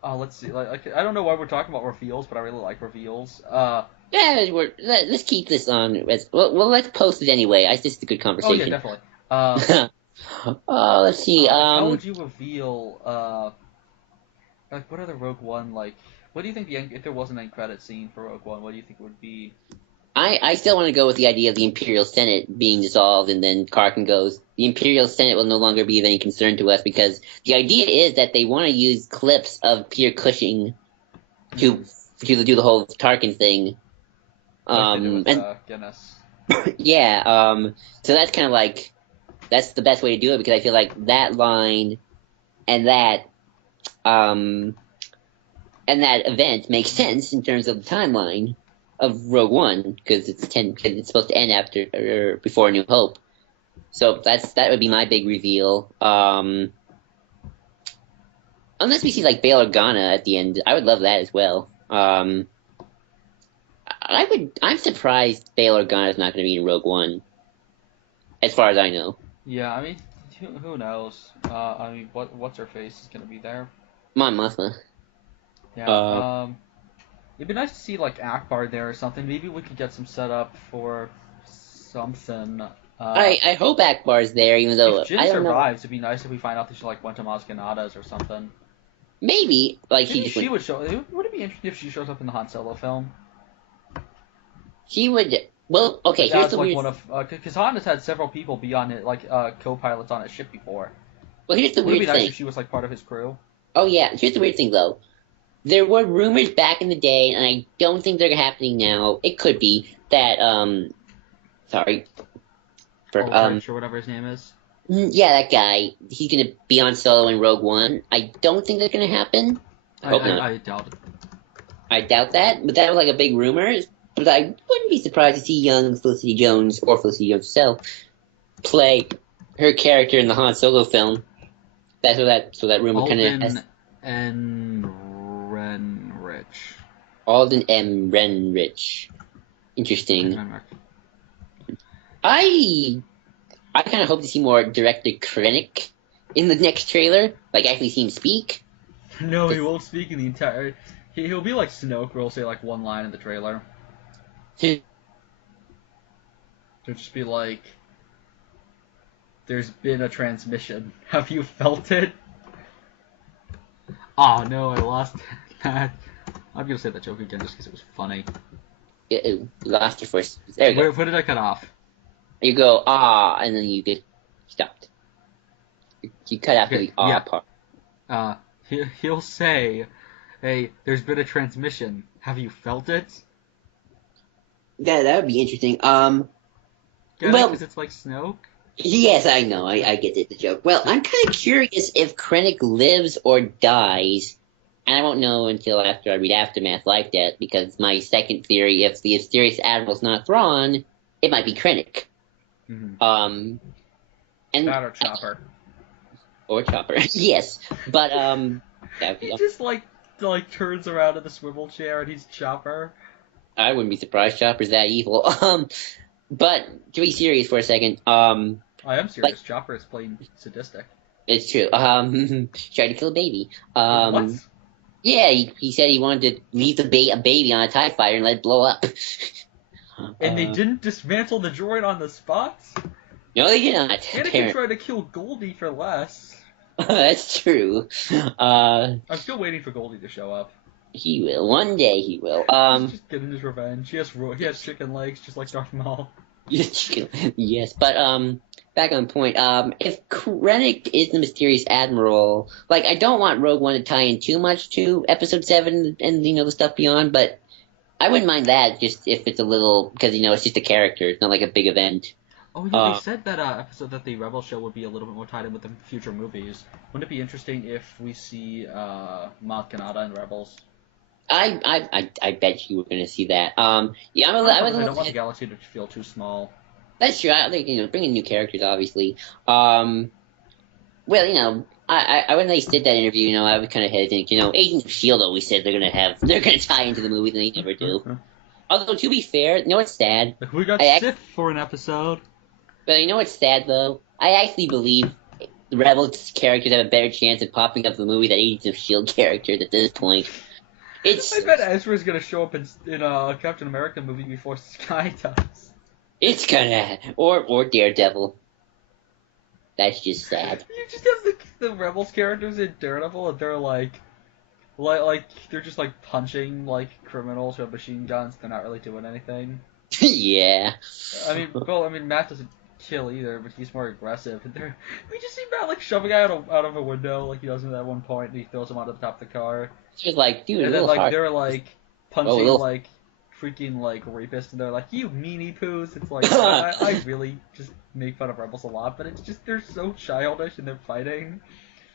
Let's see. Like, I don't know why we're talking about reveals, but I really like reveals. Yeah, let's keep this on. Well, let's post it anyway. This is a good conversation. Oh yeah, definitely. Let's see. How would you reveal? Like, what other Rogue One like? What do you think if there was an end credit scene for Rogue One? What do you think it would be? I still want to go with the idea of the Imperial Senate being dissolved, and then Karkin goes, "The Imperial Senate will no longer be of any concern to us," because the idea is that they want to use clips of Peter Cushing to do the whole Tarkin thing. Guinness. Yeah. So that's kind of like that's the best way to do it, because I feel like that line and that event makes sense in terms of the timeline of Rogue One, because it's supposed to end after or before A New Hope. So that would be my big reveal. Unless we see like Bail Organa at the end, I would love that as well. I'm surprised Bail Organa's not going to be in Rogue One, as far as I know. Yeah, I mean, who knows? I mean, what's her face is gonna be there? Mon Mothma. Yeah. It'd be nice to see like Akbar there or something. Maybe we could get some setup for something. I hope Akbar's there, even though If Jin I don't know. survives, it'd be nice if we find out that she like went to Maz Kanata's or something. Maybe like Maybe she would show. Would it be interesting if she shows up in the Han Solo film? She would. Well, okay. Here's As the like weird. one of because Han has had several people be on it, like co-pilots on his ship before. Well, here's the Would it be weird nice thing. if she was like part of his crew? Oh yeah, here's the weird thing though. There were rumors back in the day, and I don't think they're happening now. It could be that sorry, Rich or whatever his name is. yeah, that guy. He's gonna be on Solo in Rogue One. I don't think that's gonna happen. I doubt it. I doubt that, but that was like a big rumor. But I wouldn't be surprised to see young Felicity Jones or Felicity Jones herself play her character in the Han Solo film. That's what that rumor kind of. Alden M. Renrich. Interesting. I kind of hope to see more Director Krennic in the next trailer. Like, actually see him speak. No, he won't speak in the entire... He'll be like Snoke, where he'll say like one line in the trailer. He'll just be like... There's been a transmission. Have you felt it? Oh no, I lost that. I'm gonna say that joke again just because it was funny. You lost your first. There you go. Where did I cut off? You go, and then you get stopped. You cut out the part. He'll say, hey, there's been a transmission. Have you felt it? Yeah, that would be interesting. Well, because it's like Snoke? Yes, I know. I get it, the joke. Well, I'm kind of curious if Krennic lives or dies. And I won't know until after I read Aftermath Life Debt, because my second theory, if the mysterious admiral's not Thrawn, it might be Krennic. Mm-hmm. And that or Chopper. Or Chopper, yes. But he just like turns around in the swivel chair and he's Chopper. I wouldn't be surprised Chopper's that evil. But to be serious for a second, I am serious. Chopper is plain sadistic. It's true. Tried to kill a baby. What? Yeah, he said he wanted to leave a baby on a TIE fighter and let it blow up. And they didn't dismantle the droid on the spot? No, they did not. Anakin tried to kill Goldie for less. That's true. I'm still waiting for Goldie to show up. He will. One day he will. He's just getting his revenge. He has chicken legs, just like Darth Maul. Yes, but back on point. If Krennic is the mysterious admiral, like I don't want Rogue One to tie in too much to Episode 7 and the stuff beyond, but I wouldn't mind that just if it's a little because it's just a character. It's not like a big event. Oh yeah, they said that episode that the Rebel show would be a little bit more tied in with the future movies. Wouldn't it be interesting if we see Maz Kanata in Rebels? I bet you were going to see that. Yeah, I don't want the galaxy to feel too small. That's true. I think bringing new characters, obviously. Well, when they did that interview, I was kind of hesitant. Agents of Shield always said they're gonna tie into the movies, and they never do. Although to be fair, what's sad? We got Sith for an episode. But what's sad though? I actually believe the Rebels characters have a better chance of popping up in the movie than Agents of Shield characters at this point. I bet Ezra's gonna show up in a Captain America movie before Sky does. It's gonna, or Daredevil. That's just sad. You just have the Rebels characters in Daredevil, and they're like they're just like punching like criminals who have machine guns. They're not really doing anything. Yeah. I mean, Matt doesn't kill either, but he's more aggressive. And we just see Matt like shove a guy out of a window, like he does at one point, and he throws him out of the top of the car. Just like, dude, and then like they're like punching like freaking like rapists, and they're like, you meanie poos. It's like I really just make fun of Rebels a lot, but it's just they're so childish and they're fighting.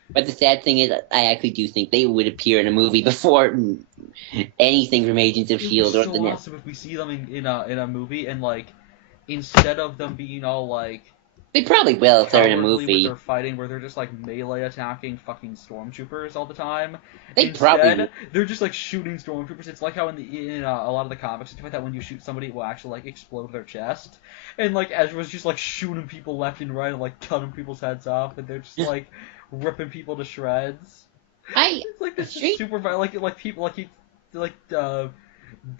But the sad thing is, I actually do think they would appear in a movie before anything from Agents of Shield or the awesome if we see them in a movie, and like instead of them being all like They probably will if they're in a cowardly with movie. their fighting, where they're just like melee attacking fucking stormtroopers all the time. They probably will. Instead, they're just like shooting stormtroopers. It's like how in a lot of the comics, it's like that when you shoot somebody, it will actually like explode their chest. And like Ezra's just like shooting people left and right and like cutting people's heads off, and they're just like ripping people to shreds. It's like this is super violent. Like people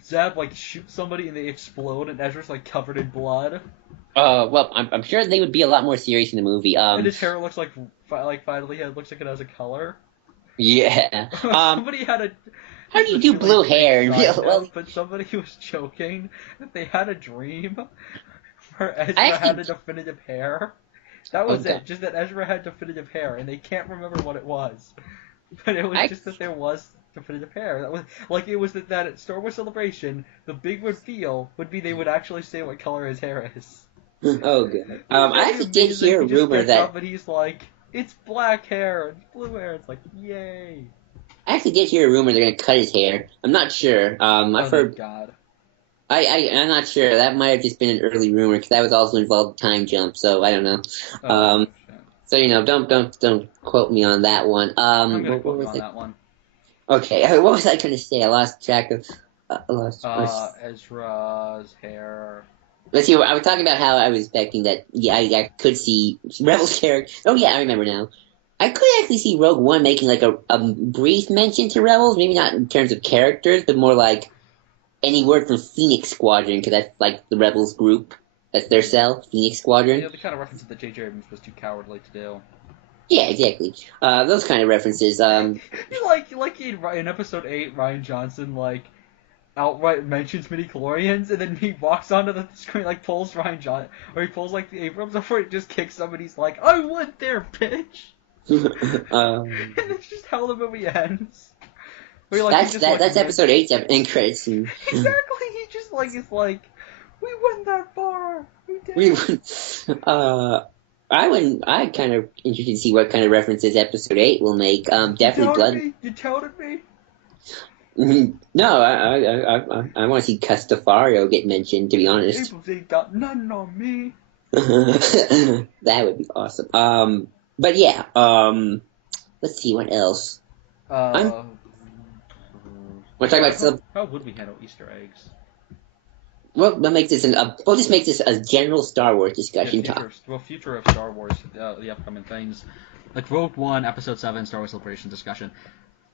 Zeb like shoots somebody and they explode, and Ezra's like covered in blood. Well, I'm sure they would be a lot more serious in the movie. And his hair looks like finally it looks like it has a color. Yeah. Somebody had a. How do you do blue hair? But somebody was joking that they had a dream where Ezra had a definitive hair. That was it. Just that Ezra had definitive hair, and they can't remember what it was. But it was just that there was definitive hair. That was like it was that at Star Wars Celebration, the big reveal would be they would actually say what color his hair is. Oh, good. I actually did hear a rumor that. But he's like, it's black hair and blue hair. It's like, yay. I actually did hear a rumor they're gonna cut his hair. I'm not sure. I've heard. God. I'm not sure. That might have just been an early rumor because that was also involved time jump. So I don't know. So don't quote me on that one. I'm gonna quote you on that one. Okay, what was I gonna say? I lost track of. Ezra's hair. Let's see. I was talking about how I was expecting that. Yeah, I could see Rebels character. Oh yeah, I remember now. I could actually see Rogue One making like a brief mention to Rebels, maybe not in terms of characters, but more like any word from Phoenix Squadron, because that's like the Rebels group. That's their cell, Phoenix Squadron. Yeah, the kind of references that J.J. Abrams was too cowardly to do. Yeah, exactly. Those kind of references. Like in Episode 8, Rian Johnson outright mentions midichlorians, and then he walks onto the screen, like pulls he pulls like the Abrams before he just kicks somebody's like, I went there, bitch. And it's just how the movie ends. That's Episode 8's end credits. Exactly. He just is like, we went that far. We went. I'm kind of interested to see what kind of references Episode 8 will make. Definitely blood. You doubted me. No, I want to see Castafario get mentioned. To be honest, they got nothing on me. That would be awesome. But yeah. Let's see what else. We're talking about how would we handle Easter eggs? We'll just make this a general Star Wars discussion talk. Future of Star Wars, the upcoming things, like Rogue One, Episode 7, Star Wars Celebration discussion.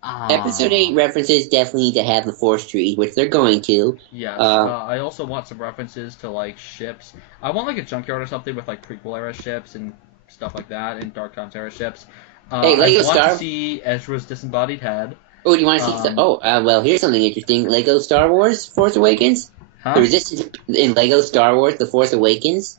Episode 8 references definitely need to have the Force trees, which they're going to. Yes. I also want some references to like ships. I want like a junkyard or something with like prequel era ships and stuff like that, and Dark Times era ships. Hey, Lego I want Star. to see Ezra's disembodied head. Oh, do you want to see? Well, here's something interesting. Lego Star Wars: Force Awakens. Huh? The Resistance in Lego Star Wars: The Force Awakens.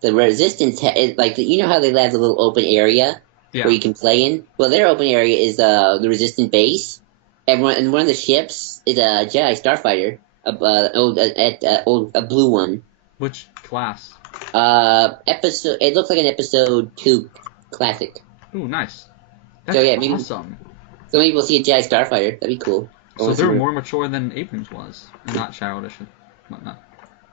The Resistance, you know how they have the little open area where you can play in. Well, their open area is the Resistance base, and one of the ships is a Jedi Starfighter, a blue one. Which class? Episode. It looks like an Episode 2 classic. Ooh, nice. That's awesome. So maybe we'll see a Jedi Starfighter. That'd be cool. So they're more mature than Abrams was, and not childish and whatnot.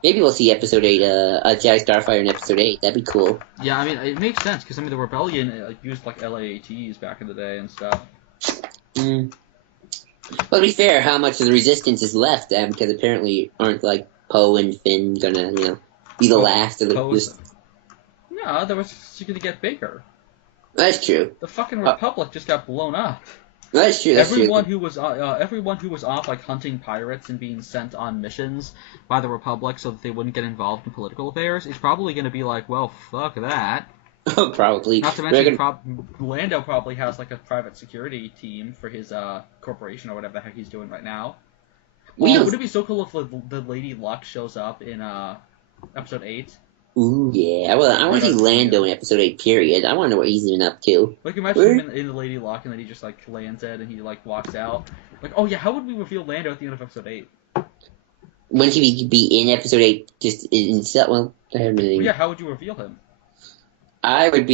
Maybe we'll see Episode 8, a Jedi Starfighter in Episode 8. That'd be cool. Yeah, I mean, it makes sense, because, the Rebellion used, LAATs back in the day and stuff. Well, to be fair, how much of the Resistance is left, because apparently aren't, Poe and Finn gonna, be the last of the... No, they were gonna get bigger. That's true. The fucking Republic just got blown up. That's true. Everyone who was off hunting pirates and being sent on missions by the Republic so that they wouldn't get involved in political affairs is probably going to be like, well, fuck that. Probably. Not to mention, Lando probably has a private security team for his corporation or whatever the heck he's doing right now. Would it be so cool if the Lady Luck shows up in Episode 8? Ooh, yeah. Well, I want to see Lando in Episode 8, period. I want to know what he's even up to. Imagine him in the Lady Luck, and then he just, lands it, and he, walks out. Oh, yeah, how would we reveal Lando at the end of Episode 8? Wouldn't he be in Episode 8 just in itself? Well, yeah, how would you reveal him? I would have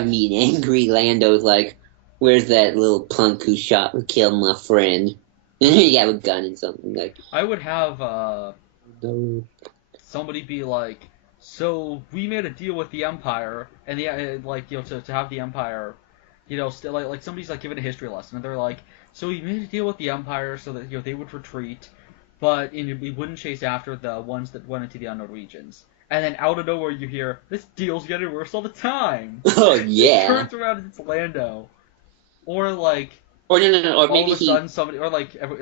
him be an angry Lando, where's that little punk who killed my friend? And he have a gun and something, I would have, somebody be so we made a deal with the Empire, and to have the Empire, still like somebody's like giving a history lesson, and they're like, so we made a deal with the Empire so that they would retreat, but we wouldn't chase after the ones that went into the unknown regions. And then out of nowhere you hear, this deal's getting worse all the time. Oh yeah. Turns around and it's Lando, or like. Or no, or all maybe of a sudden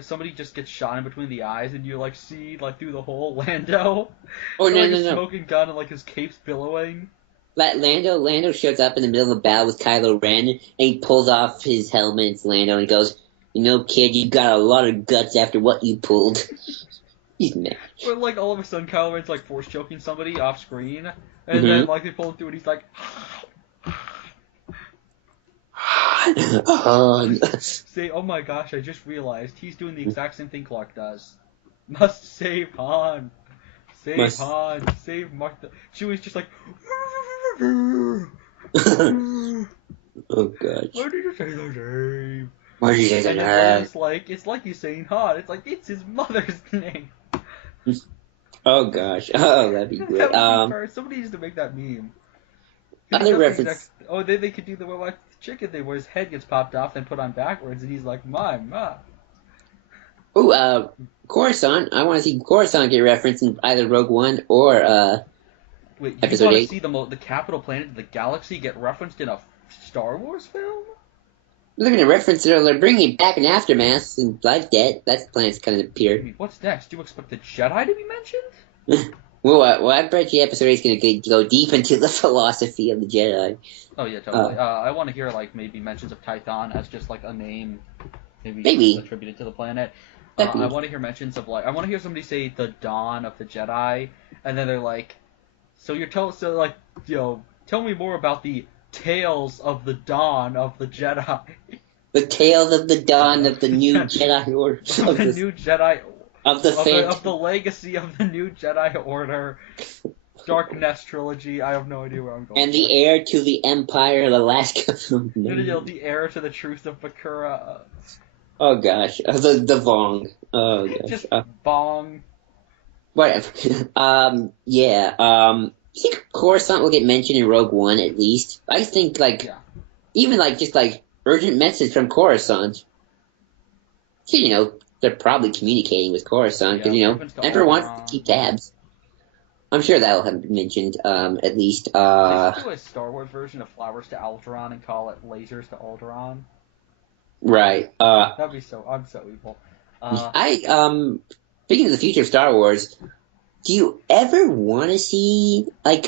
somebody just gets shot in between the eyes, and you like see like through the hole Lando, or like a smoking gun and like his cape's billowing. Lando shows up in the middle of a battle with Kylo Ren, and he pulls off his helmet. It's Lando, and he goes, kid, you got a lot of guts after what you pulled. He's mad. Or like all of a sudden Kylo Ren's like force choking somebody off screen, and then like they pull him through, and he's like. Say, oh my gosh, I just realized he's doing the exact same thing Clark does. Must save Han. Han. Save Mark. Chewie's just like. Oh god. Why did you say the name? Why did you say the name? It's like he's saying Han. It's like it's his mother's name. Oh gosh. Oh, that'd be good. Somebody needs to make that meme. Other reference. They could do the like chicken thing where his head gets popped off and put on backwards, and he's like, "My." Ooh, Coruscant. I want to see Coruscant get referenced in either Rogue One or Wait, you Episode want to 8. see the capital planet of the galaxy get referenced in a Star Wars film? They're going to reference it, or they're bringing it back in Aftermath and Life Debt. That planet's kind of appeared. What's next? Do you expect the Jedi to be mentioned? Well, I bet you Episode 8 is going to go deep into the philosophy of the Jedi. Oh yeah, totally. I want to hear like maybe mentions of Tython as just like a name, maybe attributed to the planet. I want to hear mentions of I want to hear somebody say the dawn of the Jedi, and then they're like, tell me more about the tales of the dawn of the Jedi. The tales of the dawn of the new Jedi Order. Of the new Jedi. Of the legacy of the new Jedi Order. Dark Nest trilogy. I have no idea where I'm going. And the heir to the Empire of Alaska. The heir to the truth of Bakura. Oh gosh, the Vong. Oh gosh, just Bong. Whatever. Yeah. I think Coruscant will get mentioned in Rogue One at least. I think even just urgent message from Coruscant. So, they're probably communicating with Coruscant because Emperor wants to keep tabs. I'm sure that'll have been mentioned at least. They should do a Star Wars version of Flowers to Alderaan and call it Lasers to Alderaan. Right. That'd be so. I'm so evil. Speaking of the future of Star Wars, do you ever want to see a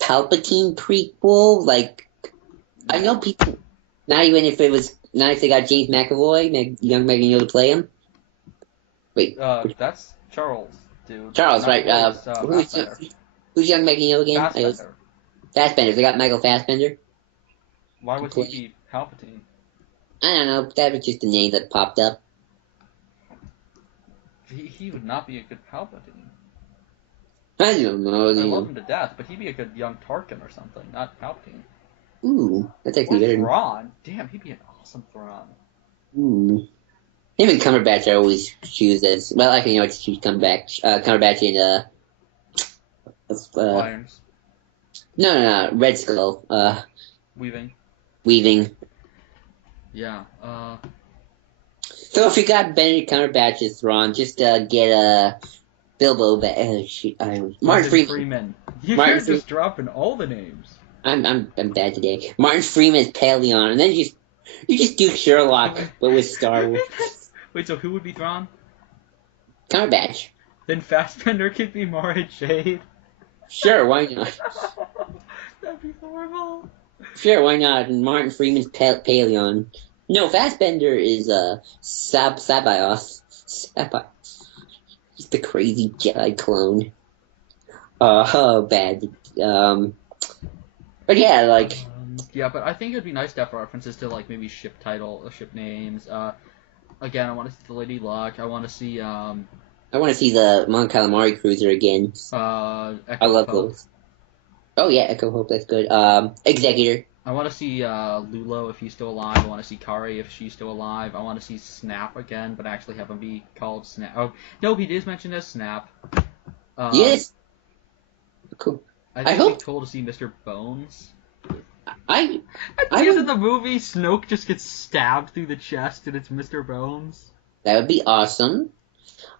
Palpatine prequel? I know people. Not if they got James McAvoy, young Megan Yoda to play him. Wait. That's Charles, dude. Charles, right? Who's young Megan Yoda again? Fassbender. They got Michael Fassbender. Why would he be Palpatine? I don't know. That was just the name that popped up. He would not be a good Palpatine. I don't know. I love him to death, but he'd be a good young Tarkin or something, not Palpatine. Ooh, that's actually better. Thrawn. Damn, he'd be an awesome Thrawn. Ooh. Him and Cumberbatch I always choose as... Well, I can choose Cumberbatch in, Lions. No, Red Skull. Weaving. Yeah, So if you got Benedict Cumberbatch as Thrawn, just get Bilbo back. Martin Freeman. You're just dropping all the names. I'm bad today. Martin Freeman is Paleon, and then you just do Sherlock, but with Star Wars. Wait, so who would be Thrawn? Cumberbatch. Then Fassbender could be Mara Jade. Sure, why not? That'd be horrible. Sure, why not? And Martin Freeman's Paleon. No, Fassbender is Sabios. He's the crazy Jedi clone. Bad. But yeah, yeah, but I think it'd be nice to have references to maybe ship names. Again, I want to see the Lady Luck. I want to see I want to see the Mon Calamari cruiser again. Echo I love Hope. those. Oh yeah, Echo Hope, that's good. Executor. I want to see Lulo if he's still alive. I want to see Kari if she's still alive. I want to see Snap again, but actually have him be called Snap. Oh no, he is mentioned as Snap. Yes. Cool. I think it'd be cool to see Mr. Bones. I At the end of the movie, Snoke just gets stabbed through the chest, and it's Mr. Bones. That would be awesome.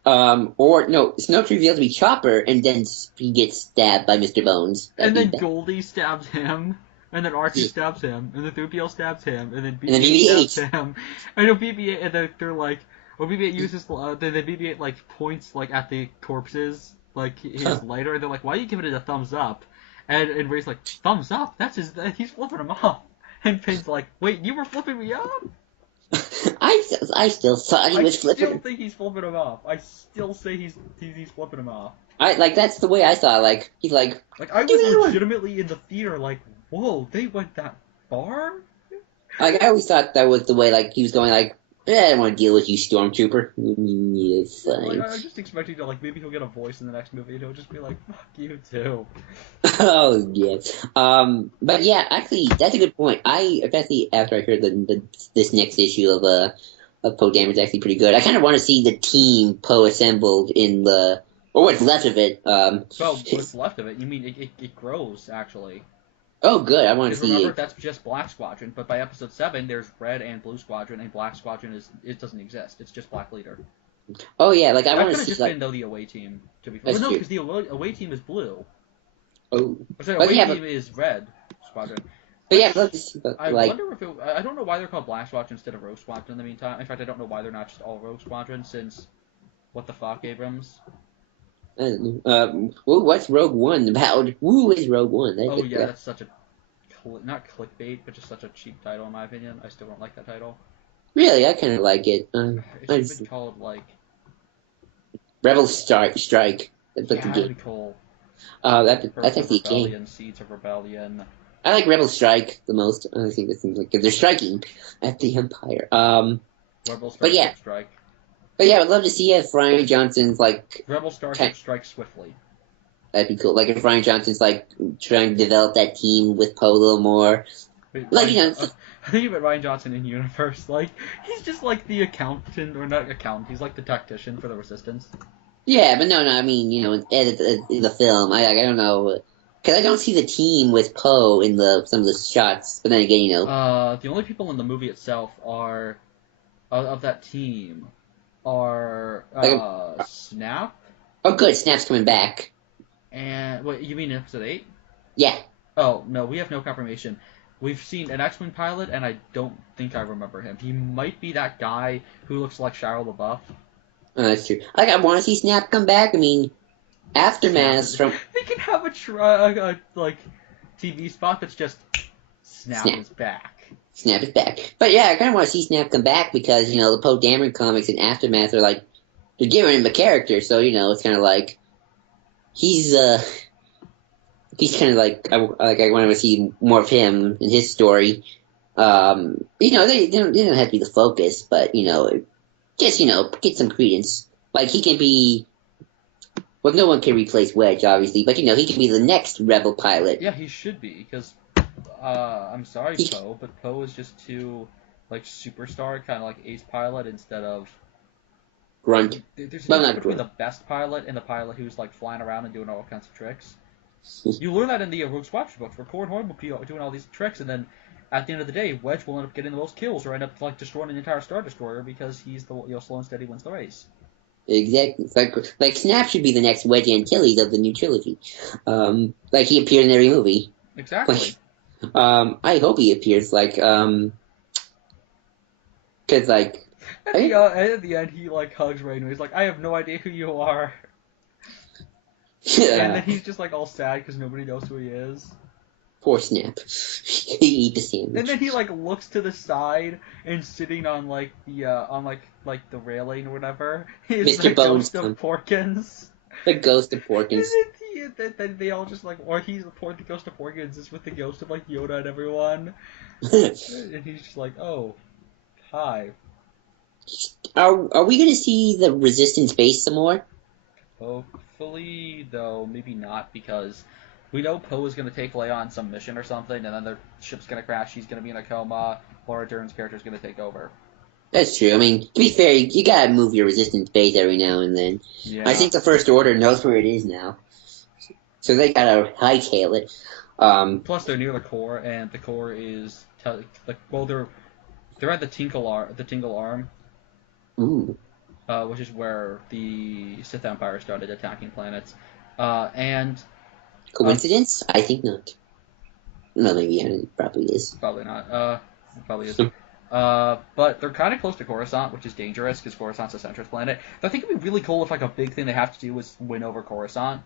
Or no, Snoke's revealed to be Chopper, and then he gets stabbed by Mr. Bones. And then Goldie stabs him, and then R2 stabs him, and then 3PO stabs him, and then BB-8 stabs him. I know BB-8, and then they're like, well, BB-8 uses, then BB-8 like points like at the corpses, like his lighter, and they're like, why are you giving it a thumbs up? And Ray's like, thumbs up? He's flipping him off. And Finn's like, wait, you were flipping me off? I still thought he was flipping. I still think he's flipping him off. I still say he's flipping him off. That's the way I saw it. Like, he's like... Like, I was legitimately in the theater like, whoa, they went that far? Like, I always thought that was the way, like, he was going like, I don't want to deal with you, Stormtrooper. It's fine. Like, I was just expecting to, like, maybe he'll get a voice in the next movie and he'll just be like, fuck you too. Oh, yeah. But yeah, actually, that's a good point. Especially after I heard this next issue of Poe Dameron's actually pretty good. I kind of want to see the team Poe assembled or what's left of it. Well, what's left of it? You mean it grows, actually. Oh, good. I want to see remember, that's just Black Squadron, but by Episode 7, there's Red and Blue Squadron, and Black Squadron doesn't exist. It's just Black Leader. Oh, yeah, like, I want to see... That could have just been, though, the away team, to be fair. Well, no, because the away team is blue. Oh. Sorry, away team is Red Squadron. But yeah, I'd love to see, I wonder if I don't know why they're called Black Squadron instead of Rogue Squadron in the meantime. In fact, I don't know why they're not just all Rogue Squadron, since... What the fuck, Abrams? What's Rogue One about? Who is Rogue One? That's such a... Not clickbait, but just such a cheap title, in my opinion. I still don't like that title. Really? I kind of like it. It should have been called, like... Rebel Strike. That'd be cool. That's actually a game. Seeds of Rebellion. I like Rebel Strike the most. I think it seems like they're striking at the Empire. Rebel Strike. But yeah, I'd love to see if Rian Johnson's like... Rebel Starship strikes swiftly. That'd be cool. Like if Rian Johnson's like trying to develop that team with Poe a little more. Wait, like, I think about Rian Johnson in universe. Like, he's just like the accountant, or not accountant, he's like the tactician for the Resistance. Yeah, but no, I mean, in the film, I don't know. Because I don't see the team with Poe in some of the shots. But then again, the only people in the movie itself are... of that team are... Snap? Oh, good. Snap's coming back. And... Wait, you mean in Episode 8? Yeah. Oh, no, we have no confirmation. We've seen an X-Wing pilot, and I don't think I remember him. He might be that guy who looks like Shia LaBeouf. Oh, that's true. Like, I want to see Snap come back. I mean, Aftermath from... They can have a TV spot that's just... Snap is back. Snap is back. But yeah, I kind of want to see Snap come back because, the Poe Dameron comics and Aftermath are like... They're giving him a character, so, it's kind of like... He's kind of like I want to see more of him and his story. They don't have to be the focus, but just get some credence. Like he can be. Well, no one can replace Wedge, obviously, but he can be the next Rebel pilot. Yeah, he should be because I'm sorry, Poe, but Poe is just too superstar, kind of like ace pilot instead of. Grunt. There's a difference between the best pilot and the pilot who's flying around and doing all kinds of tricks. You learn that in the Rogue Squadron books, where Corran Horn will be doing all these tricks, and then at the end of the day, Wedge will end up getting the most kills, or end up destroying an entire Star Destroyer because he's the slow and steady wins the race. Exactly. Like Snap should be the next Wedge Antilles of the new trilogy. He appeared in every movie. Exactly. I hope he appears because At the end, he hugs Rey and he's like, "I have no idea who you are." Yeah. And then he's just all sad because nobody knows who he is. Poor Snap. He eat the sandwich. And then he looks to the side and sitting on the railing or whatever is Mr. the Bones ghost of Porkins. The ghost of Porkins. And then they all just or he's the ghost of Porkins is with the ghost of Yoda and everyone. And he's just oh, hi. Are we going to see the Resistance base some more? Hopefully, though, maybe not, because we know Poe is going to take Leia on some mission or something, and then their ship's going to crash, he's going to be in a coma, Laura Dern's character is going to take over. That's true. I mean, to be fair, you got to move your Resistance base every now and then. Yeah. I think the First Order knows where it is now. So they gotta hightail it. Plus, they're near the core, and the core is they're at the Tingle Arm, Ooh. which is where the Sith Empire started attacking planets, and Coincidence? I think not. No, maybe it probably is. probably not. Probably is. But they're kind of close to Coruscant, which is dangerous because Coruscant's a centrist planet. I think it'd be really cool if like a big thing they have to do is win over Coruscant.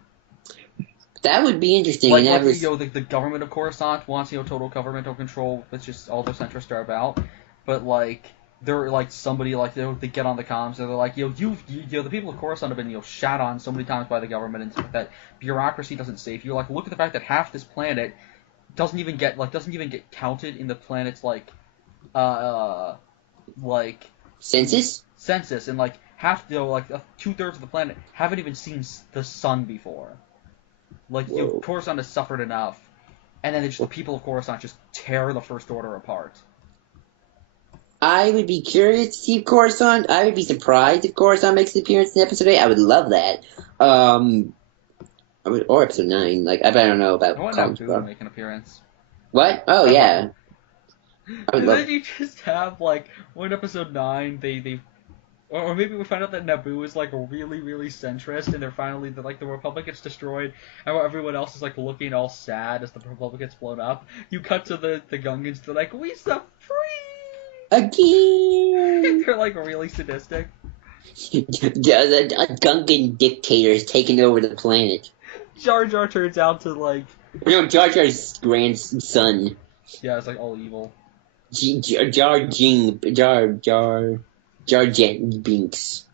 That would be interesting. The government of Coruscant wants total governmental control. That's just all the centrists are about. But like they're like somebody like they get on the comms and they're like the people of Coruscant have been shat on so many times by the government and stuff that bureaucracy doesn't save you. Like look at the fact that half this planet doesn't even get counted in the planet's like census, and like half 2/3 of the planet haven't even seen the sun before. Like Coruscant has suffered enough, and then the people of Coruscant just tear the First Order apart. I would be curious to see Coruscant. I would be surprised if Coruscant makes an appearance in episode 8. I would love that. Or episode 9. Like I don't know about. I want Naboo to make an appearance. What? Oh yeah. And then you just have in episode 9 or maybe we find out that Naboo is really, really centrist, and they're finally the Republic gets destroyed, and while everyone else is looking all sad as the Republic gets blown up. You cut to the Gungans, they're like, "We set free again." They're really sadistic. A Gungan dictator is taking over the planet. Jar Jar turns out to Jar Jar's grandson. Yeah, it's all evil. Jar Binks.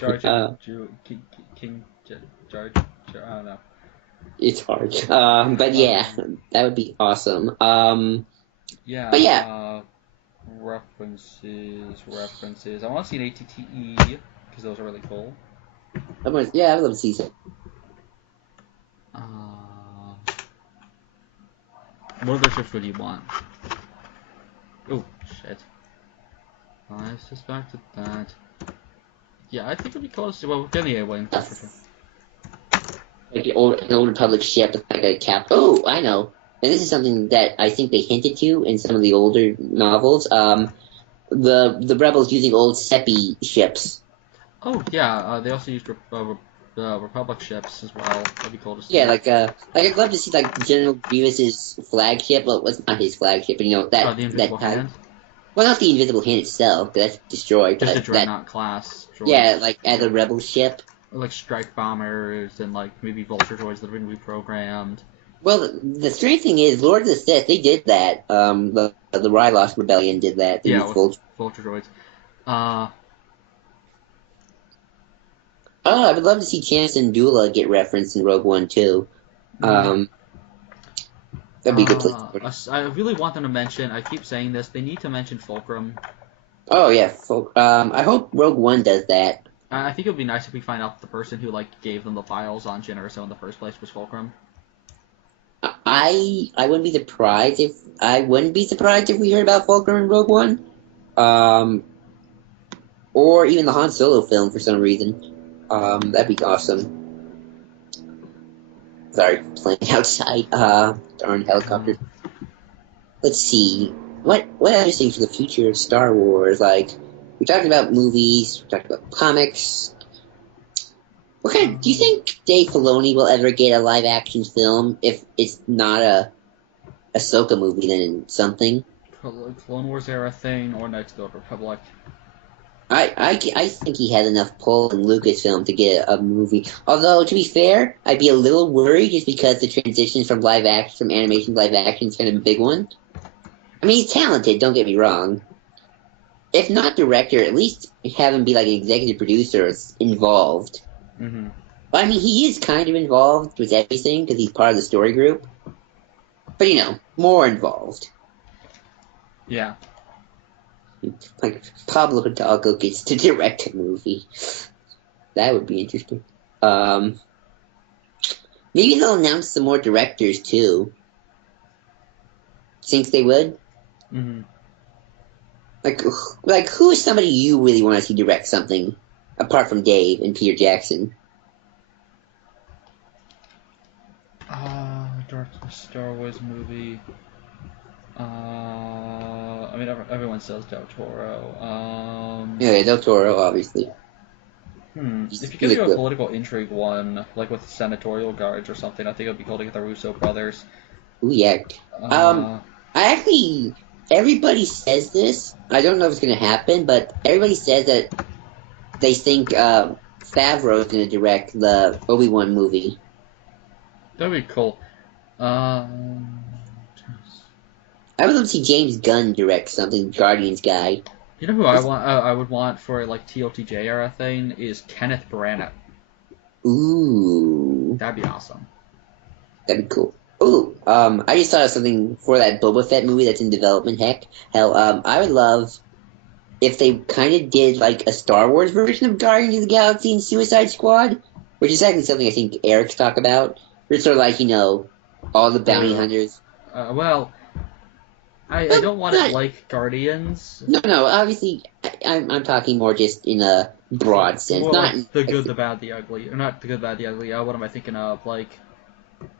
Jar King Jar. I don't know. It's hard. But yeah, that would be awesome. Yeah. But yeah. References. I want to see an ATTE because those are really cool. I would love to see some. What other ships would you want? Oh shit. Let's just back to that. Yeah, I think it'd be close to we're getting a wing for sure. Like an old Republic ship with a cap. Oh, I know. And this is something that I think they hinted to in some of the older novels. The rebels using old Seppi ships. Oh yeah, they also used Republic ships as well. That'd be cool to see. Yeah, I'd love to see General Grievous's flagship. Well, it's not his flagship, but that the Invisible Hand. Well, not the Invisible Hand itself, because that's destroyed. Just a Dreadnought class. Droids. Yeah, as a rebel ship. Or strike bombers and maybe vulture droids that have been reprogrammed. Well, the strange thing is, Lord of the Sith, they did that. The Rylos Rebellion did that. They used vulture droids. I would love to see Chance and Dula get referenced in Rogue One too. That'd be a good place. I really want them to mention. I keep saying this. They need to mention Fulcrum. Oh yeah, I hope Rogue One does that. I think it would be nice if we find out the person who gave them the files on Jyn Erso in the first place was Fulcrum. I wouldn't be surprised if we heard about Fulcrum in Rogue One, or even the Han Solo film for some reason. That'd be awesome. Sorry, playing outside. Darn helicopter. Let's see. What other things for the future of Star Wars? We talked about movies, we talked about comics. Do you think Dave Filoni will ever get a live action film? If it's not a Ahsoka movie, then something? Clone Wars era thing or Knights of the Old Republic. I think he has enough pull in Lucasfilm to get a movie. Although, to be fair, I'd be a little worried just because the transition from animation to live action is kind of a big one. I mean, he's talented, don't get me wrong. If not director, at least have him be an executive producer involved. Mm-hmm. But I mean, he is kind of involved with everything because he's part of the story group. But, more involved. Yeah. Pablo Hidalgo gets to direct a movie. That would be interesting. Maybe they'll announce some more directors, too. Think they would? Mm-hmm. Who is somebody you really want to see direct something, apart from Dave and Peter Jackson? Star Wars movie. I mean, everyone says Del Toro. Yeah, Del Toro, obviously. If you're gonna do a political intrigue one, like with senatorial guards or something, I think it would be cool to get the Russo brothers. Ooh, yeah. Everybody says this. I don't know if it's gonna happen, but everybody says that they think Favreau is gonna direct the Obi-Wan movie. That'd be cool. I would love to see James Gunn direct something, Guardians guy. You know who I would want for like TLTJ era thing is Kenneth Branagh. Ooh, that'd be awesome. That'd be cool. Ooh, I just thought of something for that Boba Fett movie that's in development. Hell, I would love if they kind of did like a Star Wars version of Guardians of the Galaxy and Suicide Squad, which is actually something I think Eric's talked about. It's sort of like, all the bounty hunters. I don't want it like Guardians. No, obviously, I'm talking more just in a broad sense. Not like the good, the bad, the ugly. Or not the good, bad, the ugly. What am I thinking of? Like,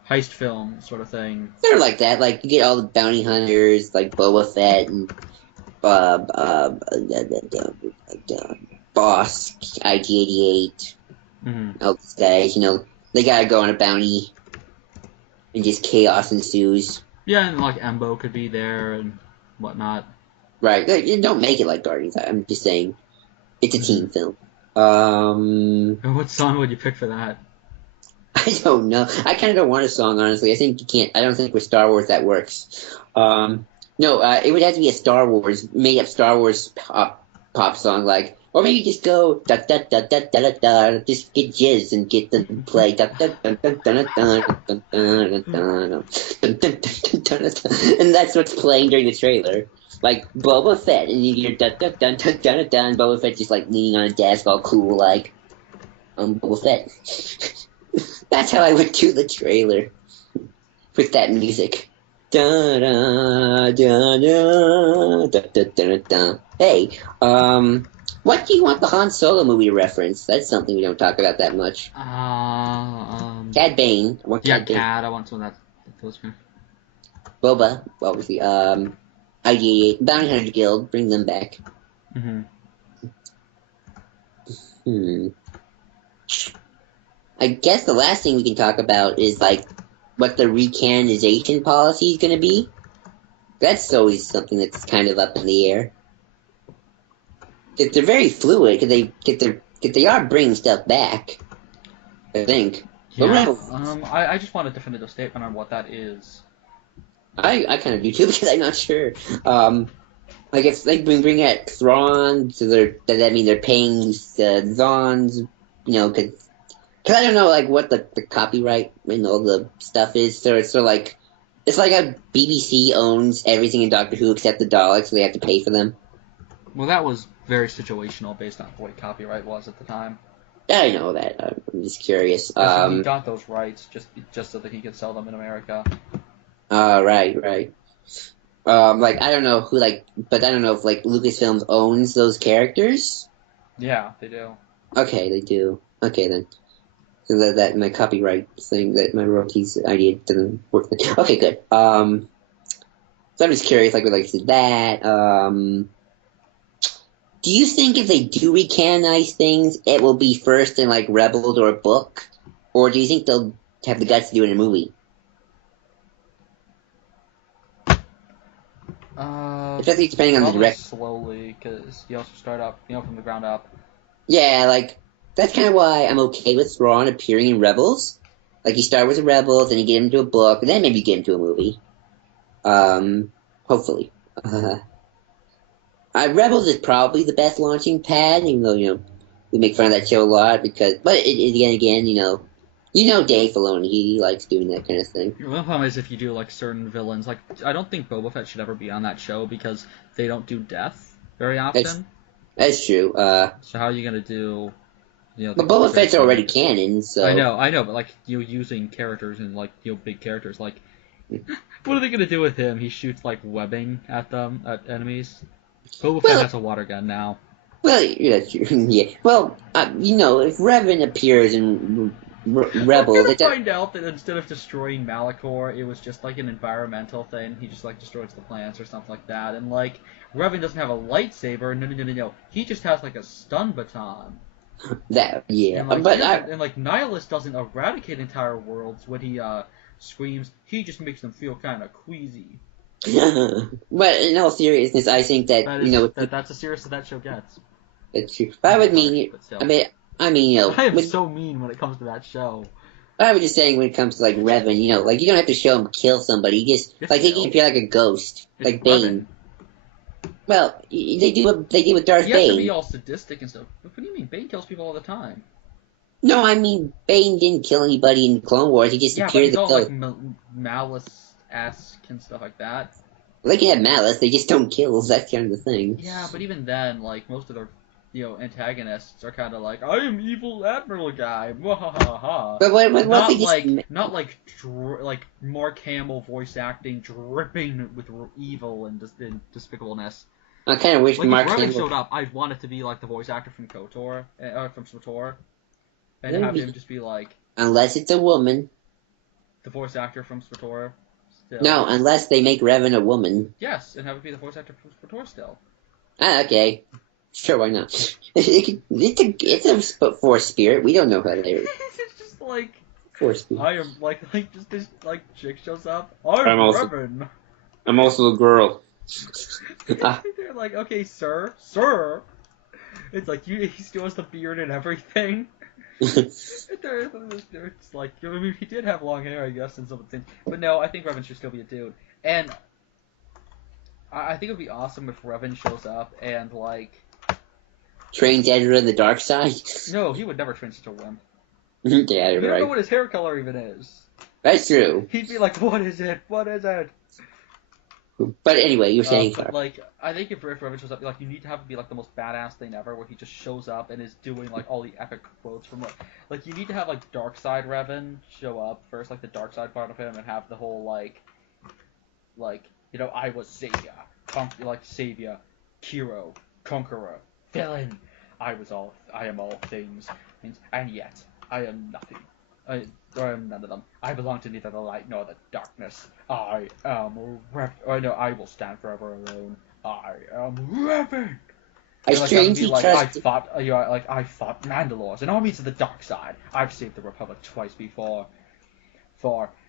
heist film sort of thing. Sort of like that. Like, you get all the bounty hunters, like Boba Fett and Boss, IG-88, all these guys, they gotta go on a bounty, and just chaos ensues. Yeah, and like Embo could be there and whatnot. Right. Don't make it like Guardians. I'm just saying, it's a team film. And what song would you pick for that? I don't know. I kind of don't want a song, honestly. I think you can't. I don't think with Star Wars that works. No, it would have to be a made-up Star Wars pop song, like, or maybe just go da da da da da da da. Just get jizz and get them to play da da da da da da da. And that's what's playing during the trailer, like Boba Fett, and you hear da da da da da da, and Boba Fett just like leaning on a desk, all cool, like, Boba Fett. That's how I would do the trailer with that music. Da da da da da da da da. Hey, what do you want the Han Solo movie to reference? That's something we don't talk about that much. Cad Bane. Cad. I want someone that feels good. Boba, obviously. IG-88, Bounty Hunter Guild. Bring them back. I guess the last thing we can talk about is like what the recanonization policy is going to be. That's always something that's kind of up in the air. They're very fluid because they are bringing stuff back, I think. Yeah. I just want a definitive statement on what that is. I kind of do too because I'm not sure. Like if they bring out Thrawn, so does that mean they're paying Zons? Because I don't know like what the copyright and all the stuff is. So it's sort of like it's like a BBC owns everything in Doctor Who except the Daleks, so they have to pay for them. Well, that was very situational based on what copyright was at the time. I know that. I'm just curious. He got those rights just so that he could sell them in America. Right. Like I don't know who but I don't know if like Lucasfilms owns those characters. Yeah, they do. Okay, they do. Okay then. So that my copyright thing, that my royalties idea doesn't work. Okay, good. So I'm just curious, like that. Do you think if they do recanonize things, it will be first in like Rebels or a book, or do you think they'll have the guts to do it in a movie? Especially depending on the direct. Slowly, because you also start up, from the ground up. Yeah, like that's kind of why I'm okay with Thrawn appearing in Rebels. Like you start with the Rebels, and you get him to a book, and then maybe you get him to a movie. Hopefully. Rebels is probably the best launching pad, even though we make fun of that show a lot but again, Dave Filoni, he likes doing that kind of thing. The problem is if you do like certain villains, like I don't think Boba Fett should ever be on that show because they don't do death very often. That's true. So how are you gonna do? But Boba Fett's already canon, so I know, but like using characters and like big characters, like what are they gonna do with him? He shoots like webbing at enemies. Boba Fett has a water gun now. Well, yeah, that's true. Yeah. Well, if Revan appears in rebels. We're gonna find out that instead of destroying Malachor, it was just like an environmental thing. He just like destroys the plants or something like that. And like Revan doesn't have a lightsaber. No. He just has like a stun baton. Yeah, and, but Nihilus doesn't eradicate entire worlds when he screams. He just makes them feel kind of queasy. But in all seriousness, I think that that's as serious as that show gets. That's true. But I would mean, I am so mean when it comes to that show. I was just saying when it comes to like Revan, like you don't have to show him kill somebody. You just like he can appear like a ghost, it's like Bane. Revan. Well, they do what they did with Darth Bane. He has to be all sadistic and stuff. What do you mean? Bane kills people all the time. No, I mean Bane didn't kill anybody in Clone Wars. He just appeared the ghost. Like malice-esque and stuff like that. Well, they can have malice. They just don't kill. That's kind of the thing. Yeah, but even then, like most of their antagonists are kind of like, I am evil admiral guy, mwahaha. But not like Mark Hamill voice acting dripping with evil and despicableness. I kind of wish Mark Hamill showed up. I'd want it to be like the voice actor from KOTOR, from SWTOR, and have him just be like. Unless it's a woman. The voice actor from SWTOR. Still. No, unless they make Revan a woman. Yes, and have it be the voice actor from SWTOR still. Ah, okay. Sure, why not? It's a Force spirit. We don't know how to. It's just like Force spirit. I am just this chick shows up. I'm Revan. I'm also a girl. They're like, okay, sir. It's like he still has the beard and everything. It's like, I mean, he did have long hair, I guess, and some of the things. But no, I think Revan should still be a dude. And I think it would be awesome if Revan shows up and like trains Ezra the dark side. No, he would never train such a wimp. Yeah, you're right. don't know what his hair color even is. That's true. He'd be like, "What is it? What is it?" But anyway, you're saying like, I think if Revan shows up, like, you need to have it be like the most badass thing ever, where he just shows up and is doing like all the epic quotes from like you need to have like Dark Side Revan show up first, like the dark side part of him, and have the whole like I was savior, savior, hero, conqueror, villain. I am all things, and yet I am nothing. I am none of them. I belong to neither the light nor the darkness. I am I will stand forever alone. I am Revan. I strangely trust. I fought Mandalores and armies of the dark side. I've saved the Republic twice before.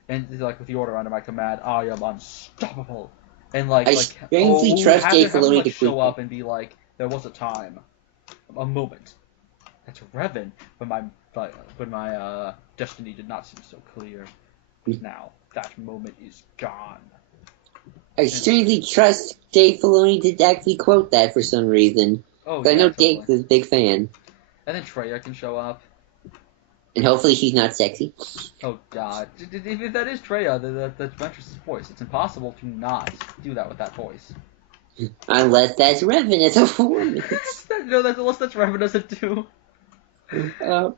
And like with the order under my command, I am unstoppable. And I strangely trust Dave Filoni to show up and be like, there was a time, a moment. That's Revan, when my destiny did not seem so clear. Now that moment is gone. I strangely trust Dave Filoni to actually quote that for some reason. Oh, yeah, I know totally. Dave is a big fan. And then Traya can show up. And hopefully she's not sexy. Oh god. If that is Traya, that's Ventress's voice. It's impossible to not do that with that voice. Unless that's Revan as a woman. Unless that's Revan as a dude.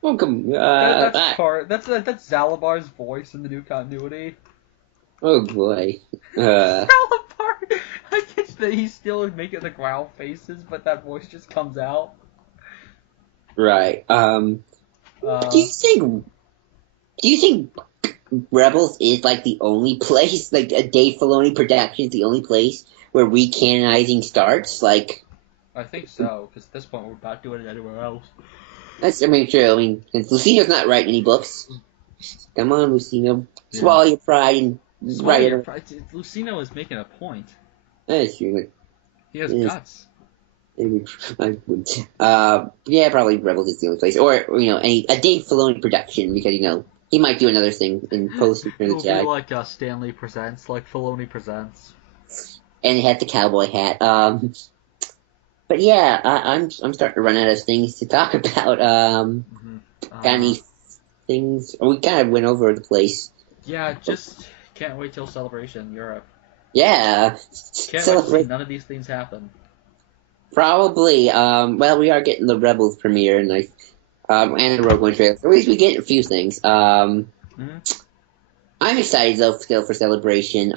Welcome. That's Zalabar's voice in the new continuity. Oh boy. Zalabar! I guess that he's still making the growl faces, but that voice just comes out. Right. Do you think Rebels is like the only place, like a Dave Filoni production is the only place where recanonizing starts? Like, I think so, because at this point we're not doing it anywhere else. That's, true. Since Lucino's not writing any books. Come on, Lucino. Swallow your pride and write it. Lucino is making a point. That's true. He has guts. Yeah, probably Rebels is the only place. Or, a Dave Filoni production, because, he might do another thing in post Return of the Jedi. It'll be like Stanley Presents, like Filoni Presents. And he had the cowboy hat. But yeah, I'm starting to run out of things to talk about. Got any things? We kind of went over the place. Yeah, just can't wait till Celebration Europe. Yeah. Can't wait to see none of these things happen. Probably. Well, we are getting the Rebels premiere and the Rogue One trailer. So at least we get a few things. I'm excited though still for Celebration.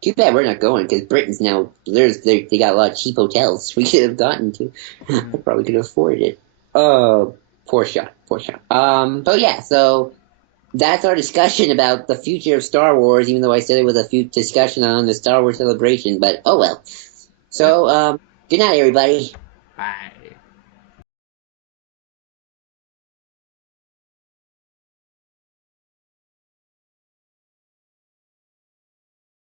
Too bad we're not going because Britain's now they got a lot of cheap hotels we could have gotten to. I probably could have afforded it. Poor shot. Poor shot. But yeah, so that's our discussion about the future of Star Wars, even though I said it was a discussion on the Star Wars celebration, but oh well. So, good night, everybody. Bye.